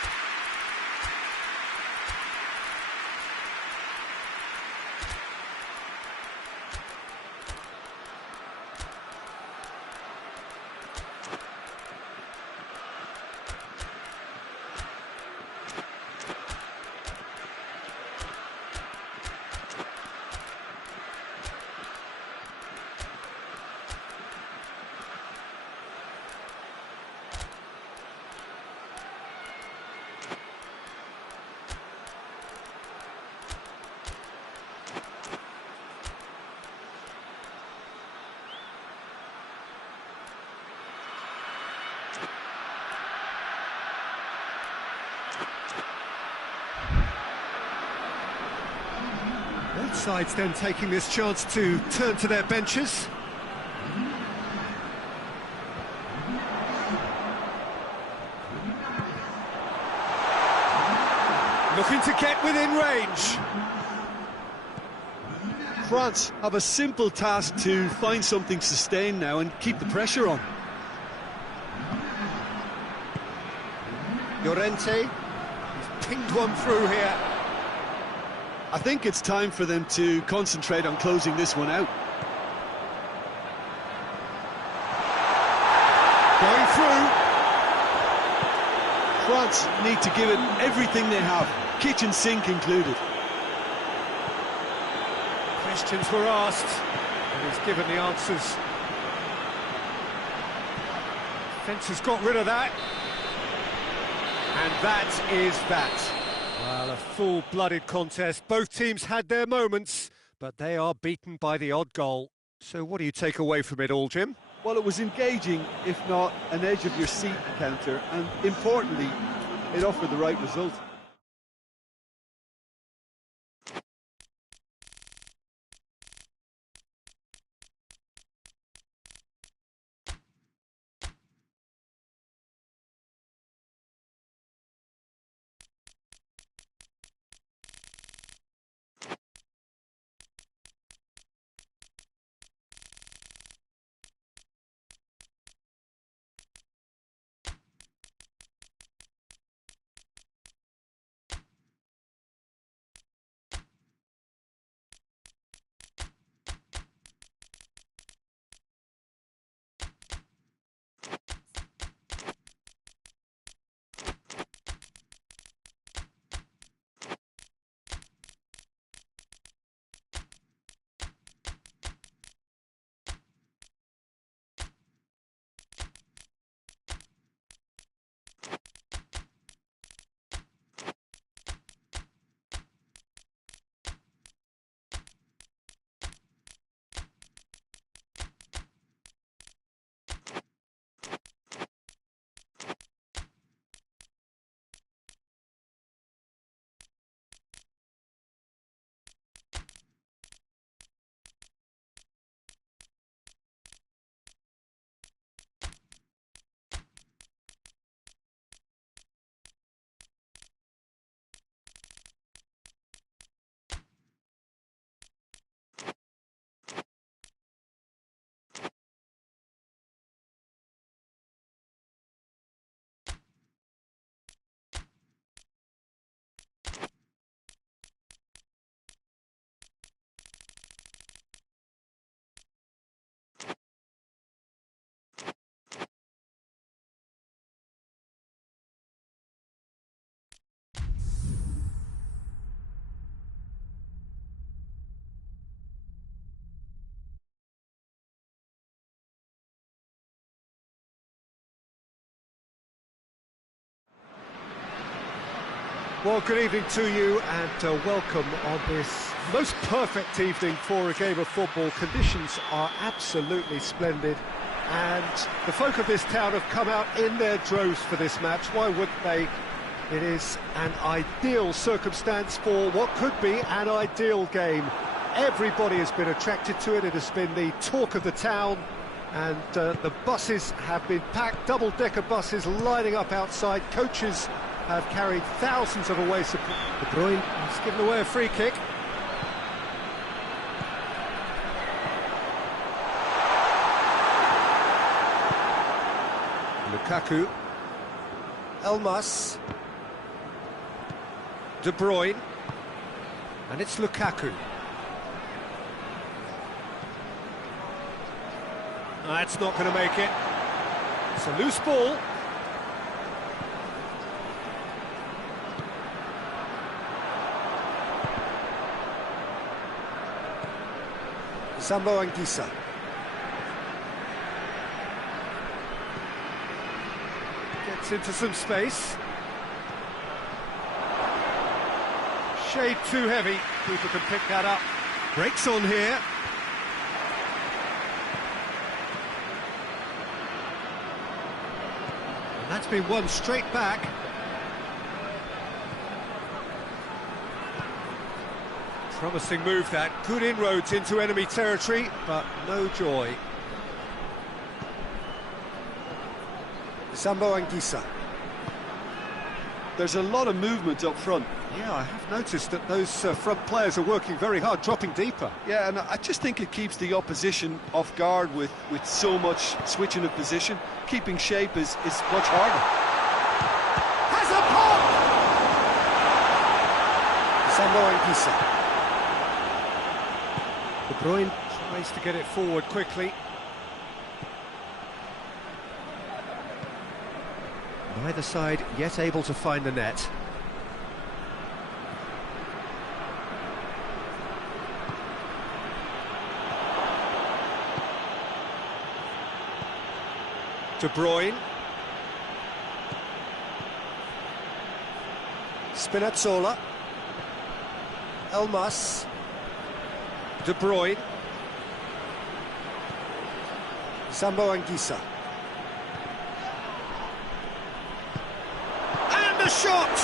Both sides then taking this chance to turn to their benches. Looking to get within range. France have a simple task to find something sustained now and keep the pressure on. Llorente, he's pinged one through here. I think it's time for them to concentrate on closing this one out. Going through. France need to give it everything they have, kitchen sink included. Questions were asked, and he's given the answers. Defence has got rid of that. And that is that. Well, a full-blooded contest. Both teams had their moments, but they are beaten by the odd goal. So what do you take away from it all, Jim? Well, it was engaging, if not an edge-of-your-seat encounter, and importantly, it offered the right result. Well, good evening to you and welcome on this most perfect evening for a game of football. Conditions are absolutely splendid and the folk of this town have come out in their droves for this match. Why wouldn't they? It is an ideal circumstance for what could be an ideal game. Everybody has been attracted to it. It has been the talk of the town, and the buses have been packed, double-decker buses lining up outside. Coaches have carried thousands of away support. De Bruyne has given away a free kick. Lukaku. Elmas. De Bruyne. And it's Lukaku. That's not going to make it. It's a loose ball. Sambo Anguissa. Gets into some space. Shade too heavy. Keeper can pick that up. Breaks on here. And that's been won straight back. Promising move that, good inroads into enemy territory, but no joy. Sambo Anguissa. There's a lot of movement up front. Yeah, I have noticed that those front players are working very hard, dropping deeper. Yeah, and I just think it keeps the opposition off guard with so much switching of position. Keeping shape is much harder. Has a pop! Sambo Anguissa. De Bruyne tries to get it forward quickly. Neither side yet able to find the net. De Bruyne. Spinazzola. Elmas. De Bruyne. Sambo Anguissa. And the shot!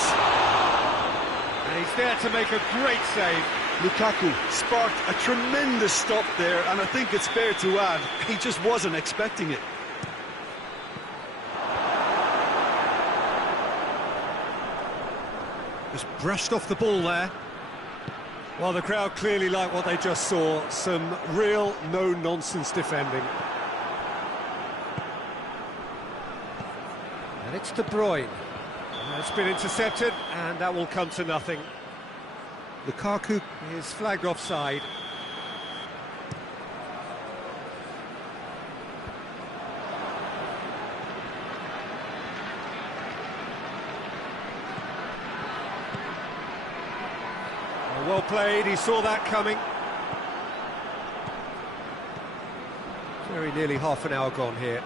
And he's there to make a great save. Lukaku sparked a tremendous stop there, and I think it's fair to add, he just wasn't expecting it. Just brushed off the ball there. Well, the crowd clearly like what they just saw. Some real no-nonsense defending. And it's De Bruyne. It's been intercepted, and that will come to nothing. Lukaku is flagged offside. Well played, he saw that coming. Very nearly half an hour gone here.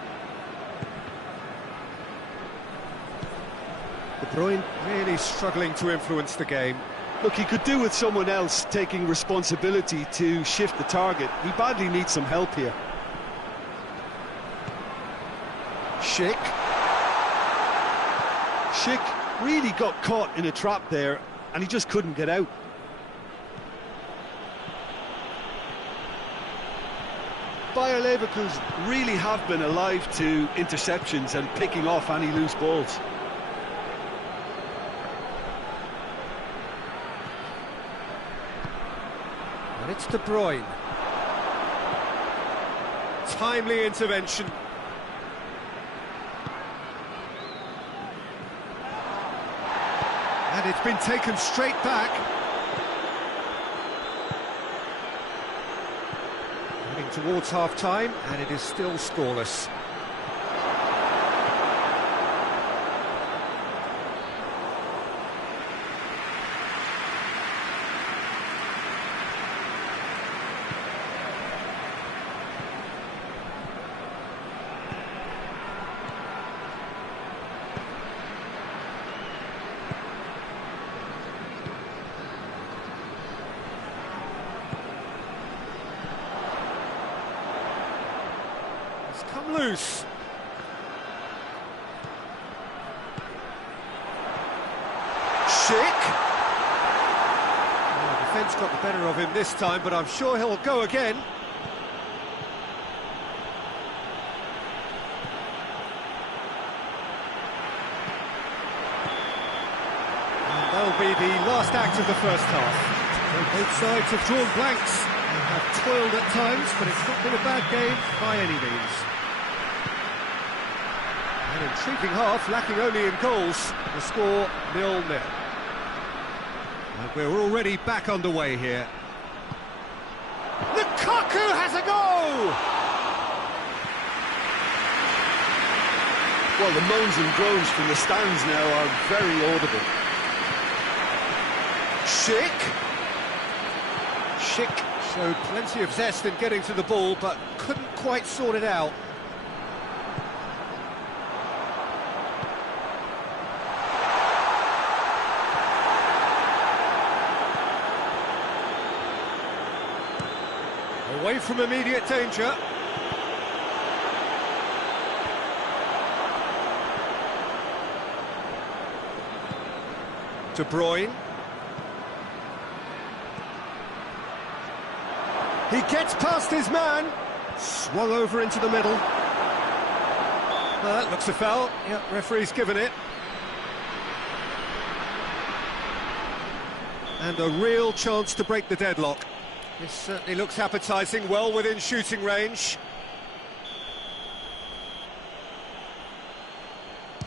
De Bruyne really struggling to influence the game. Look, he could do with someone else taking responsibility to shift the target. He badly needs some help here. Schick really got caught in a trap there, and he just couldn't get out. Bayer Leverkusen really have been alive to interceptions and picking off any loose balls. And it's De Bruyne. Timely intervention. And it's been taken straight back. Heading towards half-time, and it is still scoreless. come loose. Schick. Oh, the defence got the better of him this time, but I'm sure he'll go again. And that'll be the last act of the first half. So both sides have drawn blanks and have toiled at times, but it's not been a bad game by any means. An intriguing half, lacking only in goals. The score 0-0. And we're already back underway here. Lukaku has a goal! Well, the moans and groans from the stands now are very audible. Schick showed plenty of zest in getting to the ball, but couldn't quite sort it out. Away from immediate danger. De Bruyne. He gets past his man. Swung over into the middle. That looks a foul. Yep, referee's given it. And a real chance to break the deadlock. This certainly looks appetising, well within shooting range.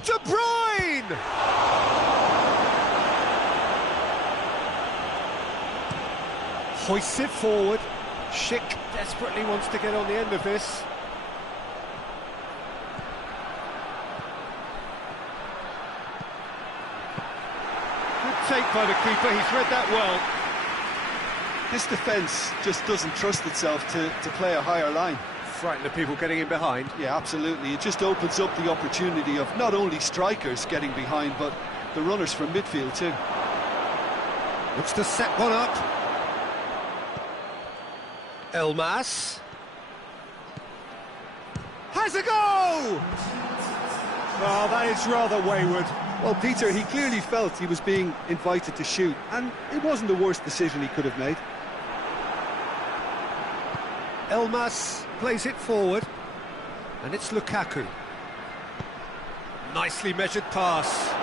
De Bruyne! Hoists it forward. Schick desperately wants to get on the end of this. Good take by the keeper, he's read that well. This defence just doesn't trust itself to play a higher line. Frighten the people getting in behind. Yeah, absolutely. It just opens up the opportunity of not only strikers getting behind, but the runners from midfield too. Looks to set one up. Elmas has a goal! Oh, that is rather wayward. Well, Peter, he clearly felt he was being invited to shoot, and it wasn't the worst decision he could have made. Elmas plays it forward, and it's Lukaku. Nicely measured pass.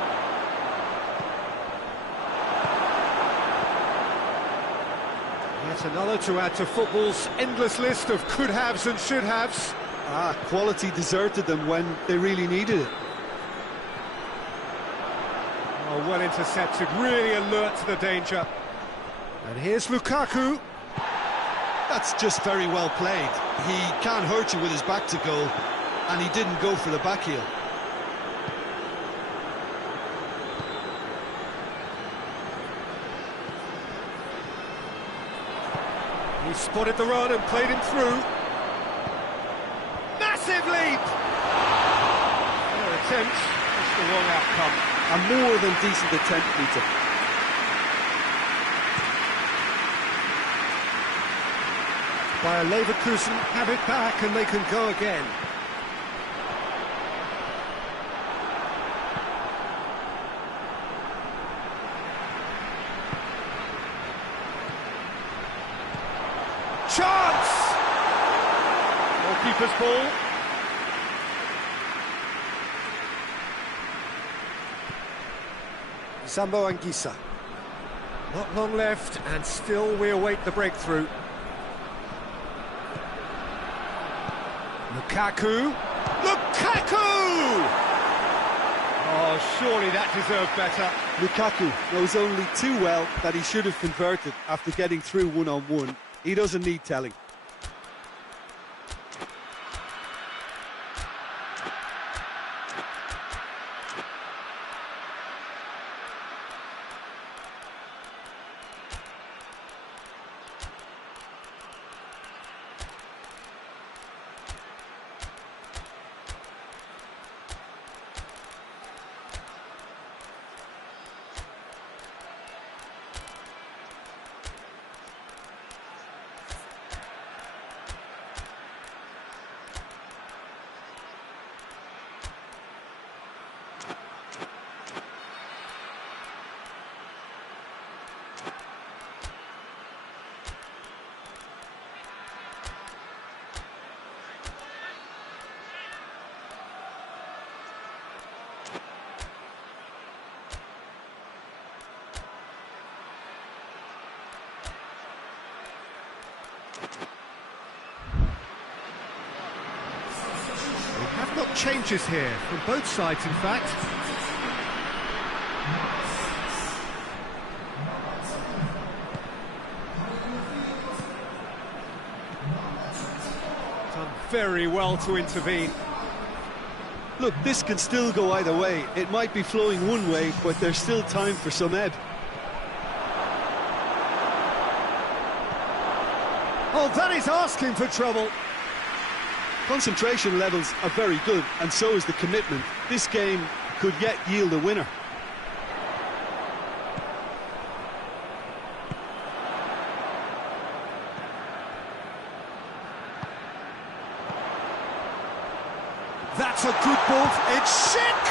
Yet another to add to football's endless list of could-haves and should-haves. Quality deserted them when they really needed it. Oh, well intercepted, really alert to the danger. And here's Lukaku. That's just very well played. He can't hurt you with his back to goal, and he didn't go for the back heel. He spotted the run and played him through. Massive leap! Fair attempt, just the wrong outcome. A more than decent attempt, Peter. Bayer Leverkusen have it back and they can go again. Chance! Goalkeeper's ball. Zambo Anguissa. Not long left, and still we await the breakthrough. Lukaku! Lukaku! Oh, surely that deserved better. Lukaku knows only too well that he should have converted after getting through one-on-one. He doesn't need telling. changes here, from both sides in fact. Done very well to intervene. Look, this can still go either way. It might be flowing one way, but there's still time for some ebb. Oh, that is asking for trouble. Concentration levels are very good, and so is the commitment. This game could yet yield a winner. That's a good ball. It's Schick!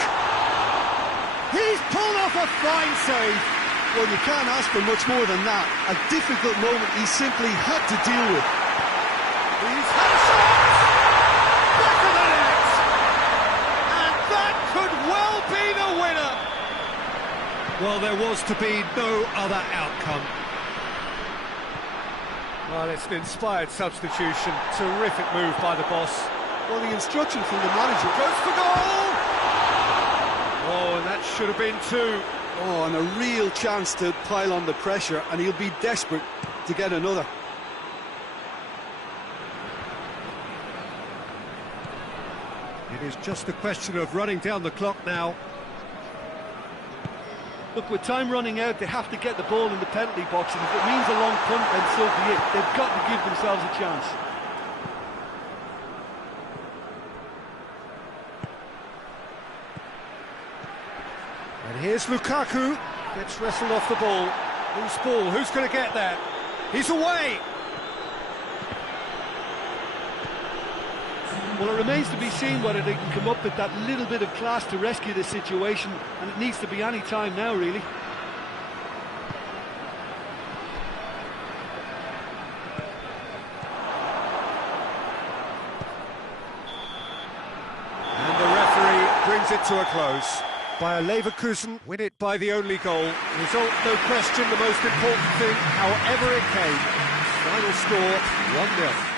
He's pulled off a fine save. Well, you can't ask for much more than that. A difficult moment he simply had to deal with. He's had a shot! Back of the net! And that could well be the winner! Well, there was to be no other outcome. Well, it's an inspired substitution. Terrific move by the boss. Well, the instruction from the manager Goes for goal! Oh, and that should have been two. Oh, and a real chance to pile on the pressure, and he'll be desperate to get another. It is just a question of running down the clock now. Look, with time running out, they have to get the ball in the penalty box, and if it means a long punt, then so be it. They've got to give themselves a chance. And here's Lukaku, gets wrestled off the ball. Who's ball? Who's going to get there? He's away! Well, it remains to be seen whether they can come up with that little bit of class to rescue the situation, and it needs to be any time now, really. And the referee brings it to a close. Bayer Leverkusen win it by the only goal. Result, no question, the most important thing, however it came. Final score, 1-0.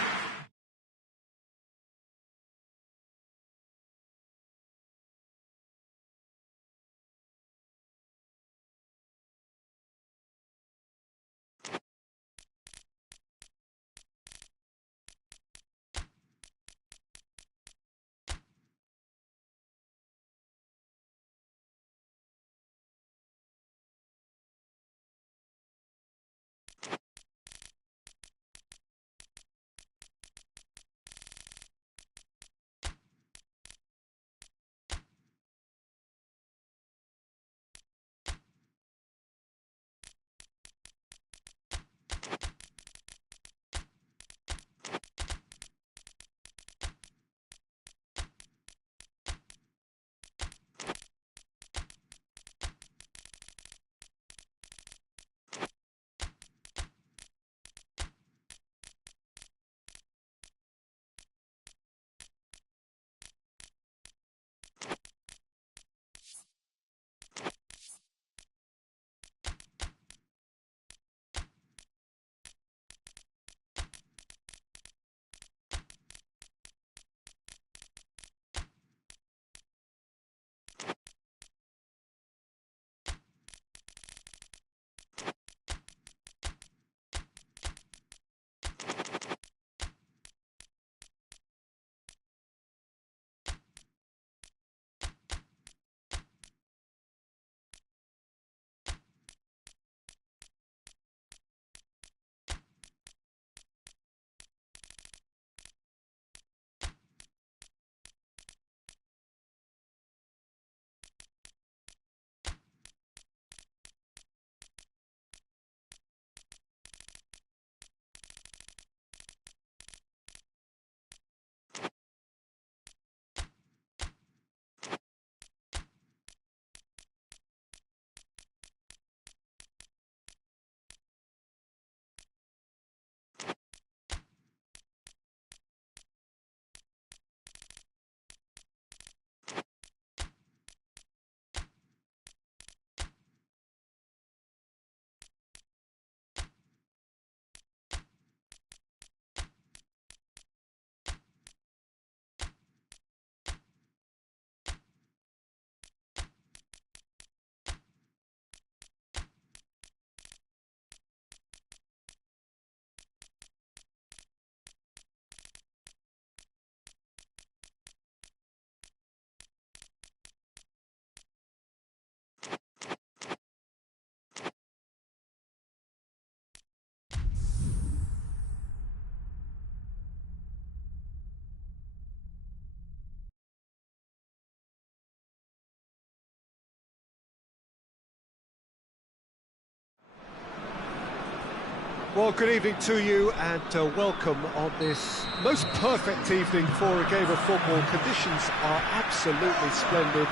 Well, good evening to you and welcome on this most perfect evening for a game of football. Conditions are absolutely splendid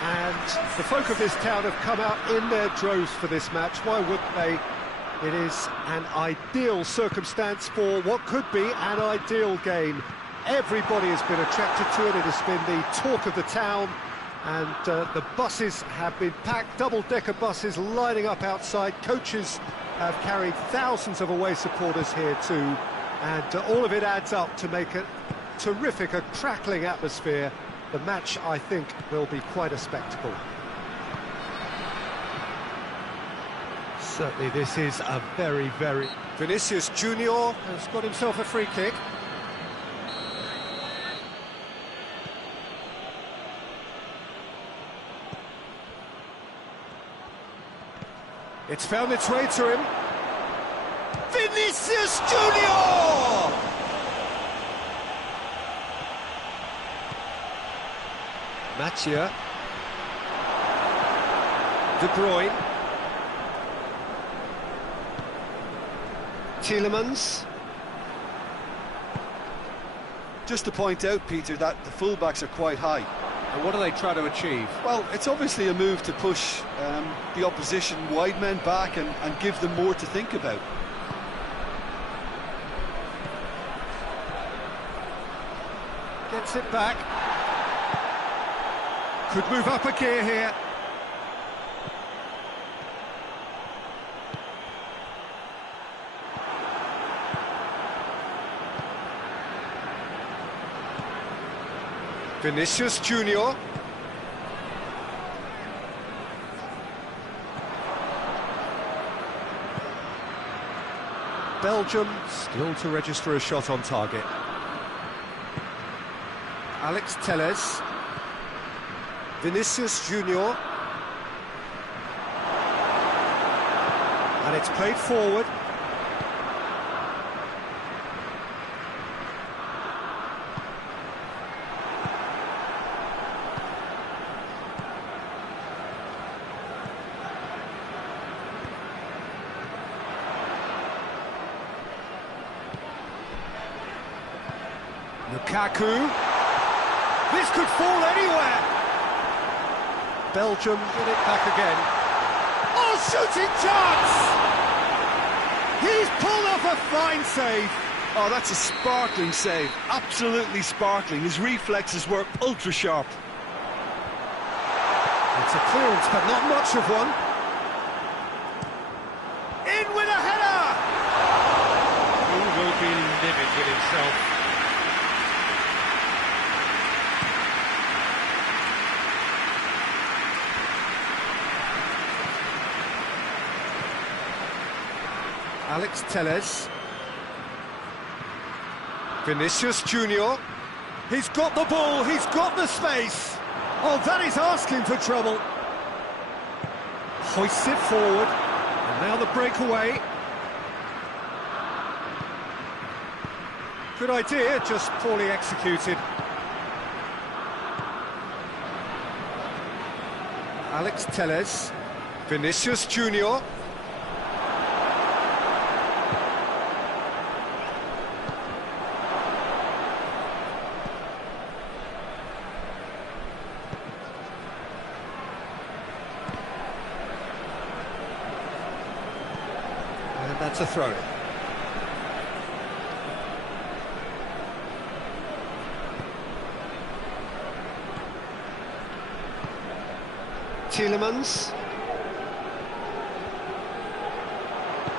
and the folk of this town have come out in their droves for this match. Why wouldn't they? It is an ideal circumstance for what could be an ideal game. Everybody has been attracted to it. It has been the talk of the town, and the buses have been packed, double-decker buses lining up outside. Coaches have carried thousands of away supporters here too, and all of it adds up to make a terrific, a crackling atmosphere. The match, I think, will be quite a spectacle. Certainly this is a very... Vinicius Junior has got himself a free kick. It's found its way to him. Vinicius Junior! Mathieu. De Bruyne. Tielemans. Just to point out, Peter, that the fullbacks are quite high. And what do they try to achieve? Well, it's obviously a move to push the opposition wide men back and give them more to think about. Gets it back. Could move up a gear here. Vinicius Junior. Belgium still to register a shot on target. Alex Telles. Vinicius Junior. And it's played forward. Lukaku. This could fall anywhere. Belgium get it back again. Oh, shooting chance! He's pulled off a fine save. Oh, that's a sparkling save. Absolutely sparkling. His reflexes were ultra sharp. It's a clearance, but not much of one. In with a header! He will be livid with himself. Alex Telles. Vinicius Junior. He's got the ball, he's got the space. Oh, that is asking for trouble. Hoists it forward. And now the breakaway. Good idea, just poorly executed. Alex Telles. Vinicius Junior. That's a throw-in. Tielemans.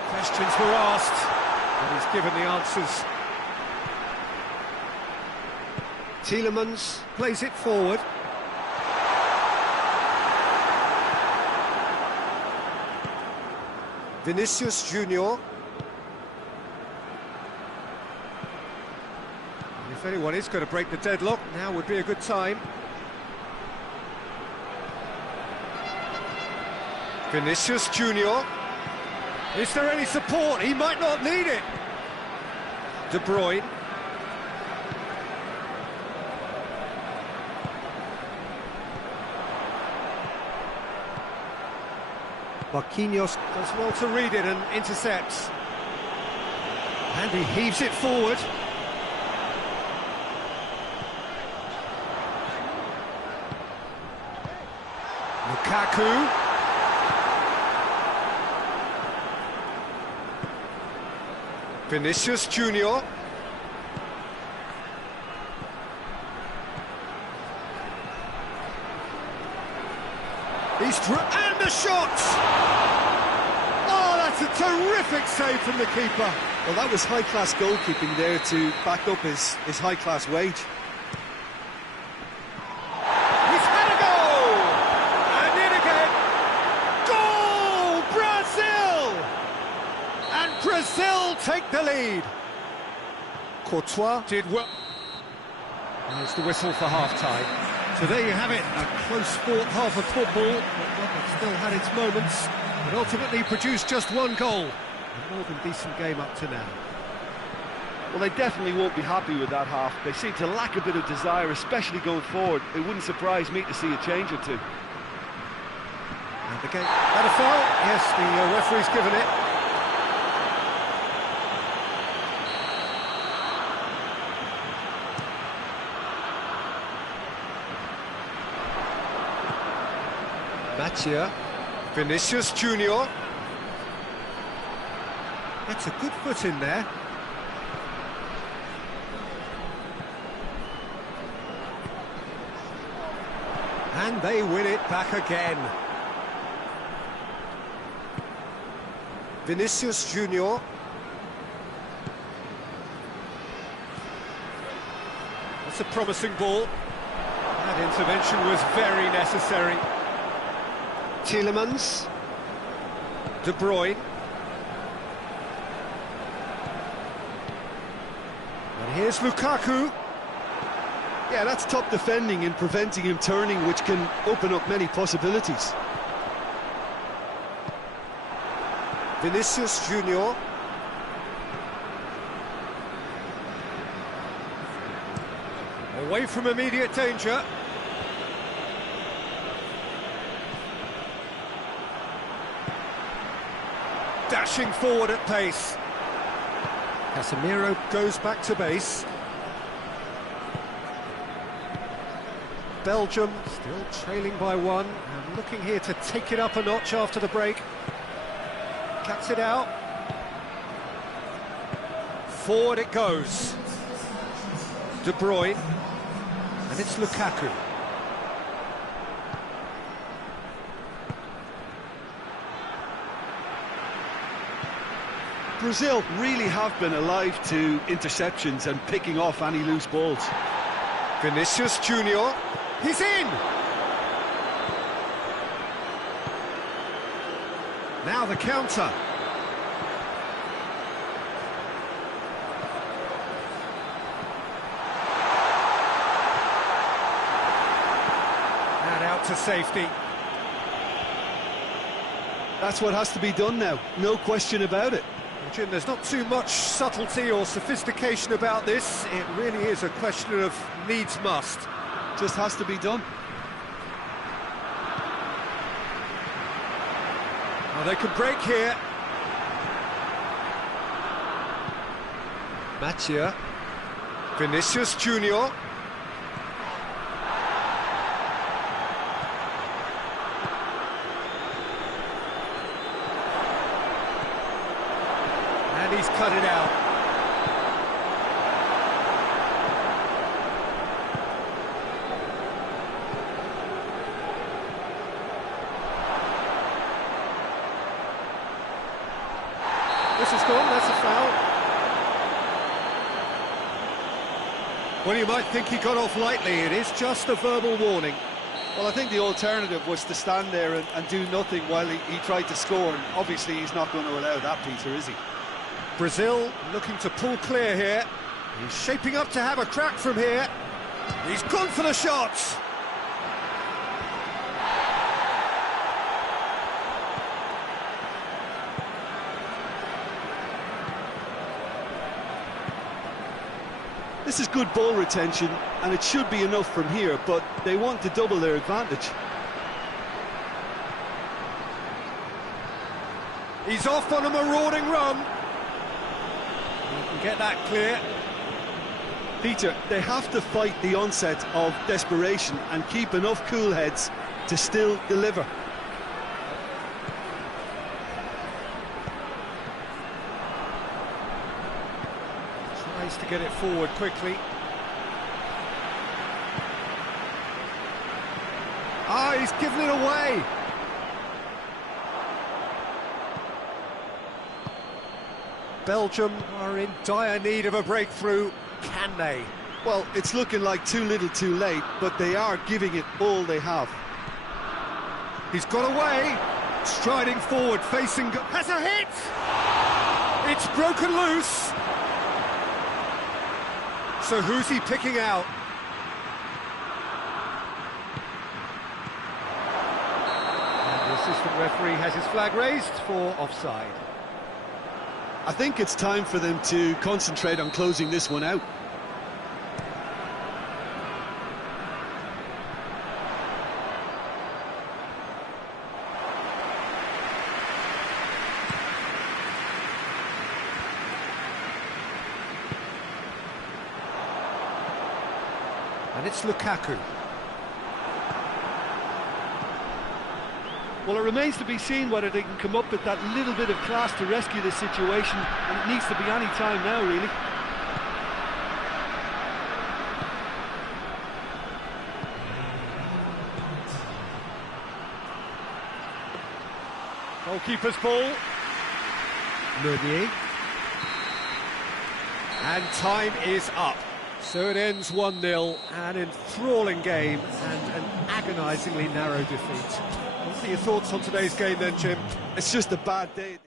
Questions were asked, and he's given the answers. Tielemans plays it forward. Vinicius Junior. And if anyone is going to break the deadlock, now would be a good time. Vinicius Junior. Is there any support? He might not need it. De Bruyne. Marquinhos does well to read it and intercepts. And he heaves it forward. Lukaku. Vinicius Junior. And the shot! Oh, that's a terrific save from the keeper. Well, that was high-class goalkeeping there to back up his high-class wage. He's had a goal! And in again! Goal! Brazil! And Brazil take the lead. Courtois did well. There's the whistle for half-time. So there you have it, a close-fought half of football, but one that still had its moments, but ultimately produced just one goal. A more than decent game up to now. Well, they definitely won't be happy with that half. They seem to lack a bit of desire, especially going forward. It wouldn't surprise me to see a change or two. And the game... That a foul? Yes, the referee's given it. Mattia, Vinicius Junior. That's a good foot in there. And they win it back again. Vinicius Junior. That's a promising ball. That intervention was very necessary. Tielemans, De Bruyne, and here's Lukaku. Yeah, that's top defending and preventing him turning, which can open up many possibilities. Vinicius Junior. Away from immediate danger. Dashing forward at pace. Casemiro goes back to base. Belgium still trailing by one and looking here to take it up a notch after the break. Cuts it out. Forward it goes. De Bruyne. And it's Lukaku. Brazil really have been alive to interceptions and picking off any loose balls. Vinicius Junior, he's in! Now the counter. And out to safety. That's what has to be done now, no question about it. Jim, there's not too much subtlety or sophistication about this. It really is a question of needs must. Just has to be done. Well, they could break here. Mattia. Vinicius Junior. And he's cut it out. This is gone, that's a foul. Well, you might think he got off lightly, it is just a verbal warning. Well, I think the alternative was to stand there and do nothing while he tried to score, and obviously he's not going to allow that, Peter, is he? Brazil looking to pull clear here. He's shaping up to have a crack from here. He's gone for the shots. This is good ball retention, and it should be enough from here, but they want to double their advantage. He's off on a marauding run. get that clear. Peter, they have to fight the onset of desperation and keep enough cool heads to still deliver. Tries to get it forward quickly. Ah, he's given it away. Belgium are in dire need of a breakthrough. Can they? Well, it's looking like too little too late, but they are giving it all they have. He's got away. Striding forward, facing... Has a hit! It's broken loose. So who's he picking out? And the assistant referee has his flag raised for offside. I think it's time for them to concentrate on closing this one out. And it's Lukaku. Well, it remains to be seen whether they can come up with that little bit of class to rescue this situation, and it needs to be any time now, really. Goalkeeper's ball. Meunier. And time is up. So it ends 1-0, an enthralling game and an agonisingly narrow defeat. What are your thoughts on today's game then, Jim? It's just a bad day.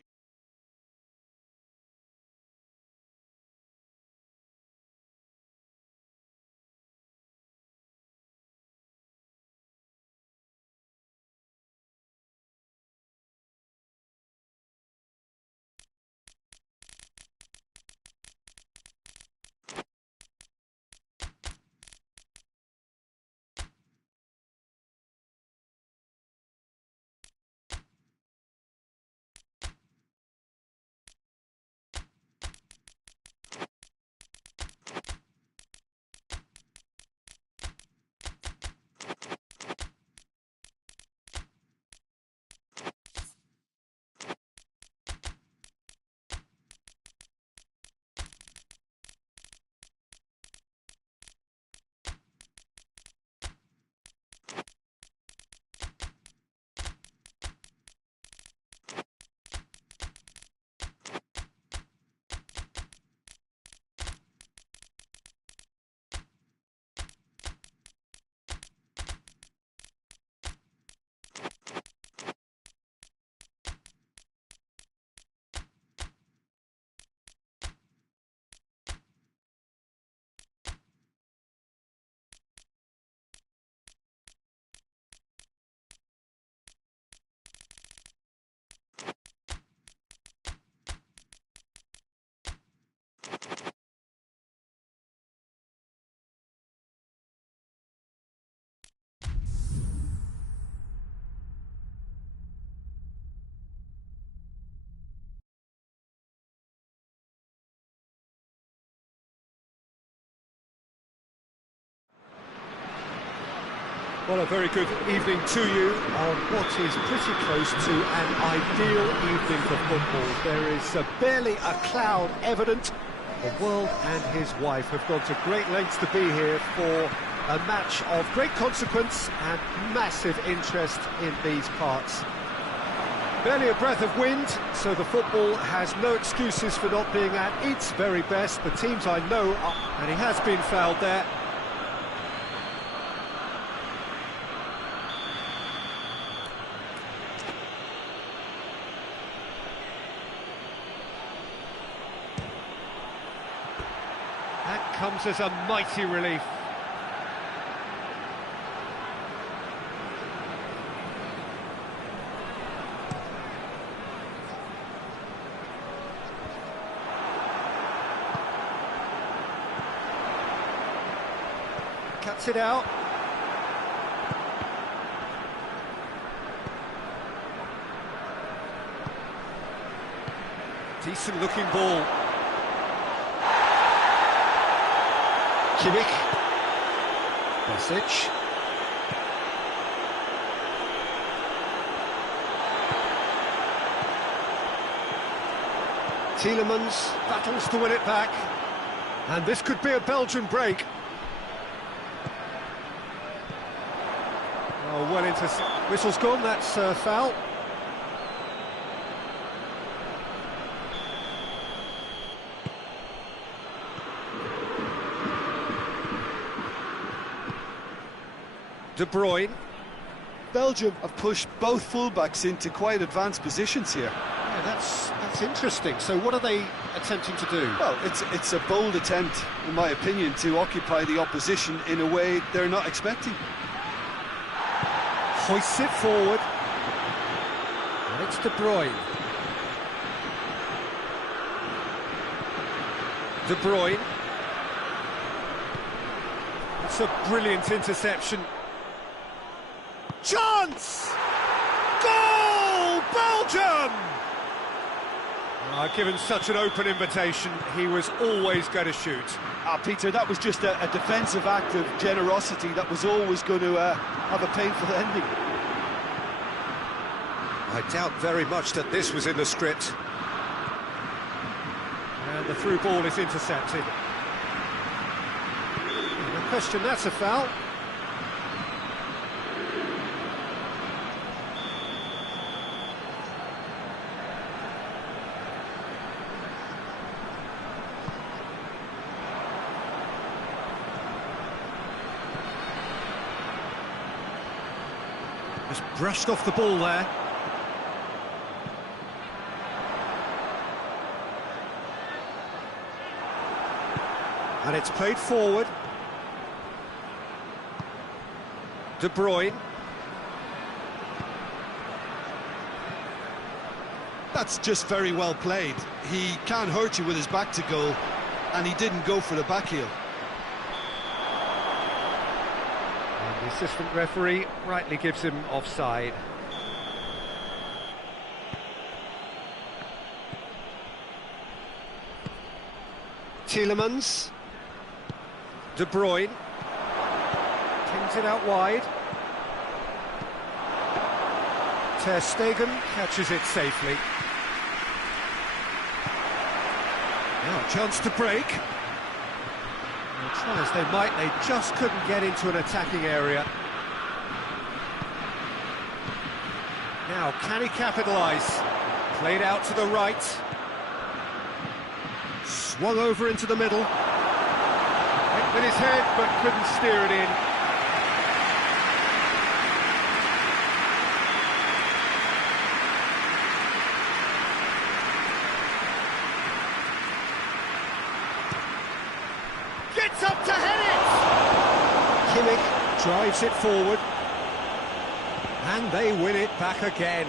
Well, a very good evening to you on what is pretty close to an ideal evening for football. There is barely a cloud evident. The world and his wife have gone to great lengths to be here for a match of great consequence and massive interest in these parts. Barely a breath of wind, so the football has no excuses for not being at its very best. The teams I know are, and he has been fouled there. That comes as a mighty relief. Cuts it out. Decent looking ball. Kimmich. Message. Tielemans battles to win it back. And this could be a Belgian break. Oh, well into... Whistle's gone, that's foul. De Bruyne. Belgium have pushed both fullbacks into quite advanced positions here. Yeah, that's interesting. So what are they attempting to do? Well, it's a bold attempt, in my opinion, to occupy the opposition in a way they're not expecting. Hoists it forward. And it's De Bruyne. De Bruyne. It's a brilliant interception. Chance! Goal! Belgium! Given such an open invitation, he was always going to shoot. Peter, that was just a defensive act of generosity that was always going to have a painful ending. I doubt very much that this was in the script. And the through ball is intercepted. No question, that's a foul. Just brushed off the ball there. And it's played forward. De Bruyne. That's just very well played. He can't hurt you with his back to goal, and he didn't go for the back heel. And the assistant referee rightly gives him offside. Tielemans. De Bruyne. Pings it out wide. Ter Stegen catches it safely. Now a chance to break. Well, try as they might, they just couldn't get into an attacking area. Now, can he capitalise? Played out to the right. Swung over into the middle. Went with his head, but couldn't steer it in. Gets up to head it! Kimmich drives it forward. And they win it back again.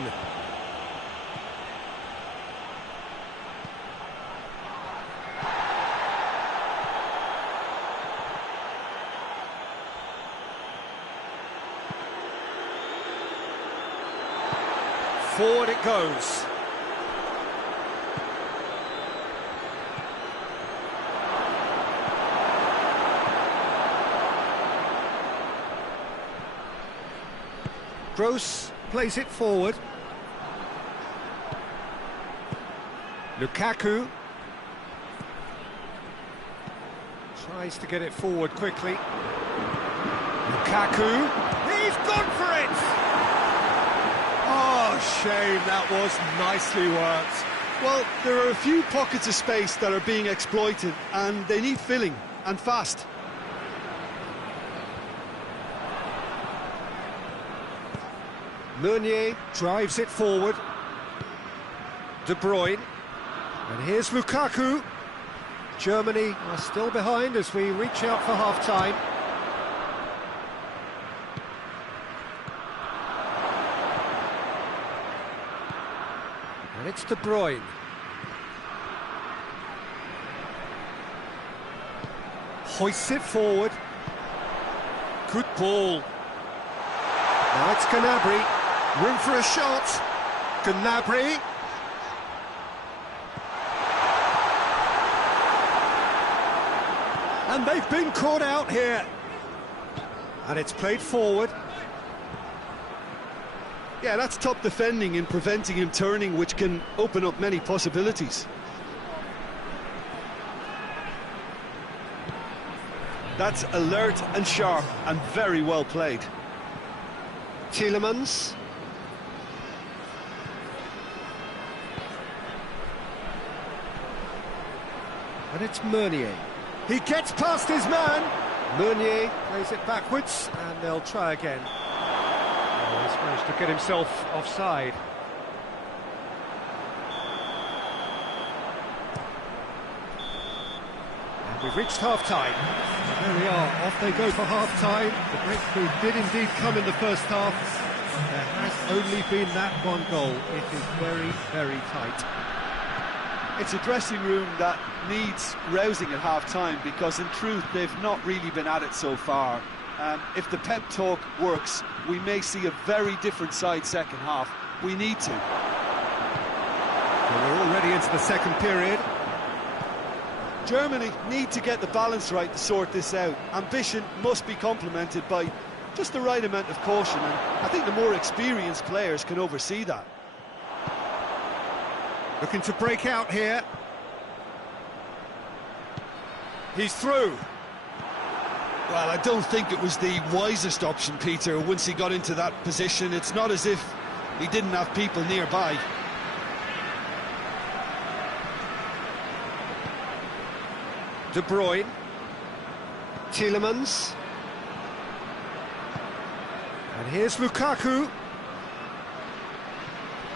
Forward it goes. Gross plays it forward. Lukaku tries to get it forward quickly. Lukaku, he's gone for it! Oh, shame, that was nicely worked. Well, there are a few pockets of space that are being exploited, and they need filling, and fast. Meunier drives it forward. De Bruyne. And here's Lukaku. Germany are still behind as we reach out for half-time. And it's De Bruyne. Hoists it forward. Good ball. Now it's Gnabry. Room for a shot. Gnabry. And they've been caught out here. And it's played forward. Yeah, that's top defending and preventing him turning, which can open up many possibilities. That's alert and sharp and very well played. Tielemans. And it's Meunier. He gets past his man. Meunier plays it backwards, and they'll try again. Oh, he's managed to get himself offside. And we've reached half-time. There we are, off they go for half-time. The breakthrough did indeed come in the first half. There has only been that one goal. It is very, very tight. It's a dressing room that needs rousing at half-time, because in truth they've not really been at it so far. If the pep talk works, we may see a very different side second half. We need to. Well, we're already into the second period. Germany need to get the balance right to sort this out. Ambition must be complemented by just the right amount of caution, and I think the more experienced players can oversee that. Looking to break out here. He's through. Well, I don't think it was the wisest option, Peter, once he got into that position. It's not as if he didn't have people nearby. De Bruyne. Tielemans. And here's Lukaku.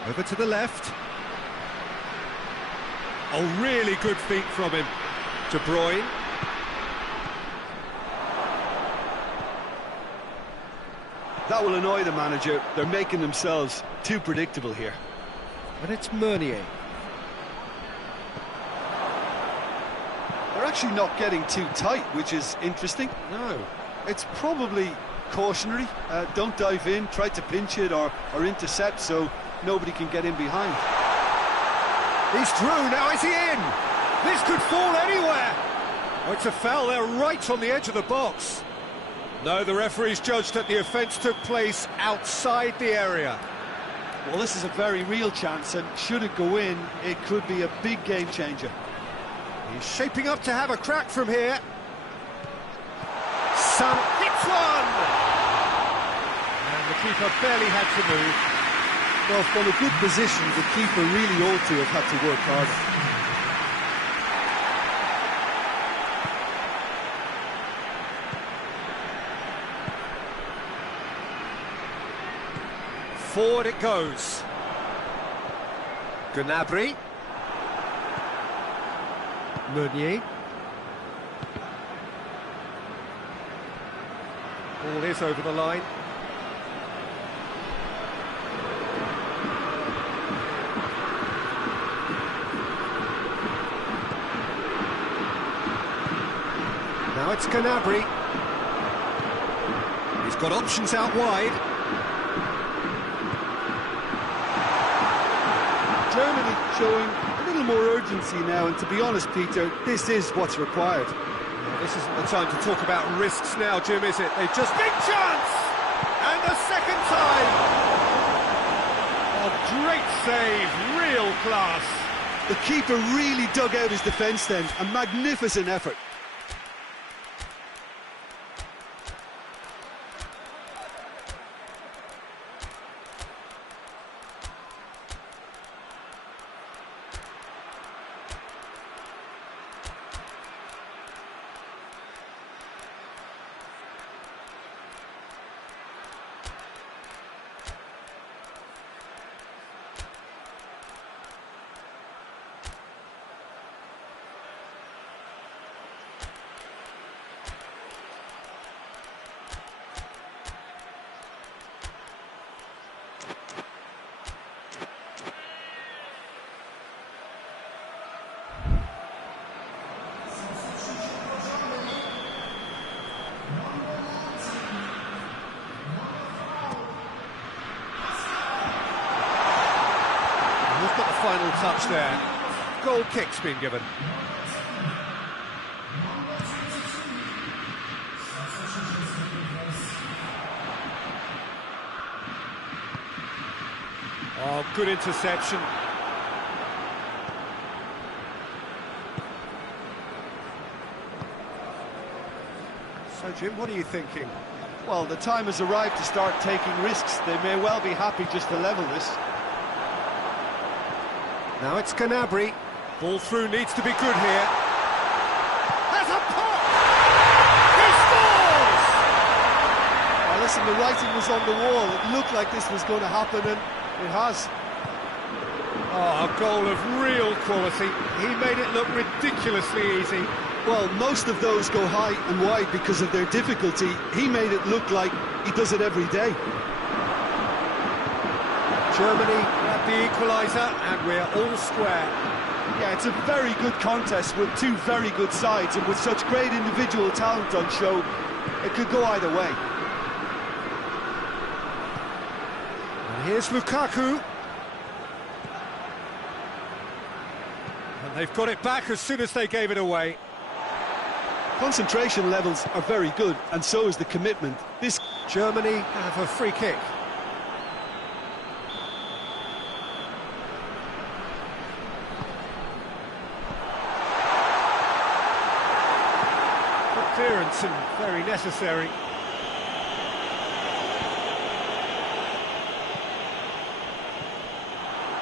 Over to the left. Oh, really good feet from him. De Bruyne. That will annoy the manager. They're making themselves too predictable here. And it's Meunier. They're actually not getting too tight, which is interesting. No. It's probably cautionary. Don't dive in, try to pinch it or intercept so nobody can get in behind. He's through, now is he in? This could fall anywhere. Oh, it's a foul there right on the edge of the box. No, the referee's judged that the offence took place outside the area. Well, this is a very real chance, and should it go in, it could be a big game changer. He's shaping up to have a crack from here. Son hits one! And the keeper barely had to move. Well, from a good position, the keeper really ought to have had to work harder. Forward it goes. Gnabry. Meunier. Ball is over the line. Now it's Gnabry. He's got options out wide. Germany showing a little more urgency now, and to be honest, Peter, this is what's required. Well, this isn't the time to talk about risks now, Jim, is it? They just... Big chance! And the second time! A great save, real class. The keeper really dug out his defence then, a magnificent effort. Final touch there. Goal kick's been given. Oh, good interception. So, Jim, what are you thinking? Well, the time has arrived to start taking risks. They may well be happy just to level this. Now it's Gnabry. Ball through needs to be good here. Has a pop! He scores! Well, listen, the writing was on the wall. It looked like this was going to happen, and it has. Oh, a goal of real quality. He made it look ridiculously easy. Well, most of those go high and wide because of their difficulty. He made it look like he does it every day. Germany grab the equaliser, and we're all square. Yeah, it's a very good contest with two very good sides, and with such great individual talent on show, it could go either way. And here's Lukaku. And they've got it back as soon as they gave it away. Concentration levels are very good, and so is the commitment. This Germany have a free kick. Good clearance and very necessary.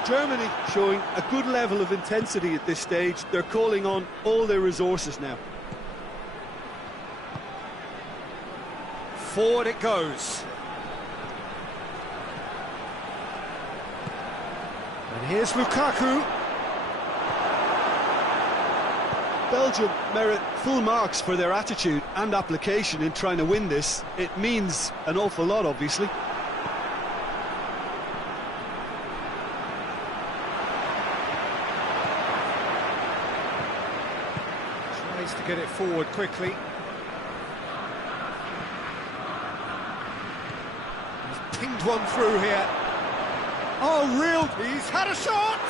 Germany showing a good level of intensity at this stage. They're calling on all their resources now. Forward it goes. And here's Lukaku. Belgium merit full marks for their attitude and application in trying to win this. It means an awful lot, obviously. Tries to get it forward quickly. Pinged one through here. Oh, real! He's had a shot!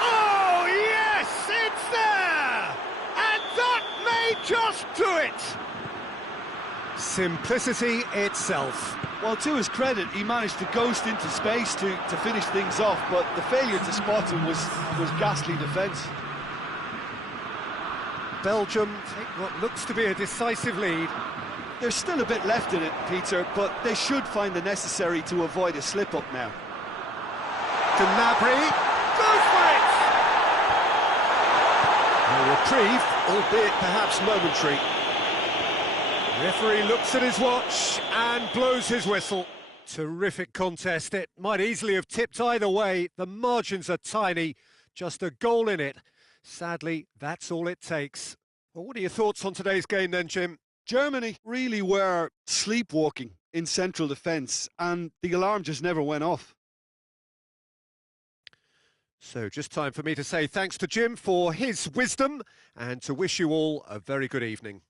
Oh, yes! It's there! And that may just do it! Simplicity itself. Well, to his credit, he managed to ghost into space to finish things off, but the failure to spot him was ghastly defence. Belgium take what looks to be a decisive lead. There's still a bit left in it, Peter, but they should find the necessary to avoid a slip-up now. Gnabry goes for it! A reprieve, albeit perhaps momentary. Referee looks at his watch and blows his whistle. Terrific contest. It might easily have tipped either way. The margins are tiny, just a goal in it. Sadly, that's all it takes. Well, what are your thoughts on today's game then, Jim? Germany really were sleepwalking in central defence, and the alarm just never went off. So just time for me to say thanks to Jim for his wisdom and to wish you all a very good evening.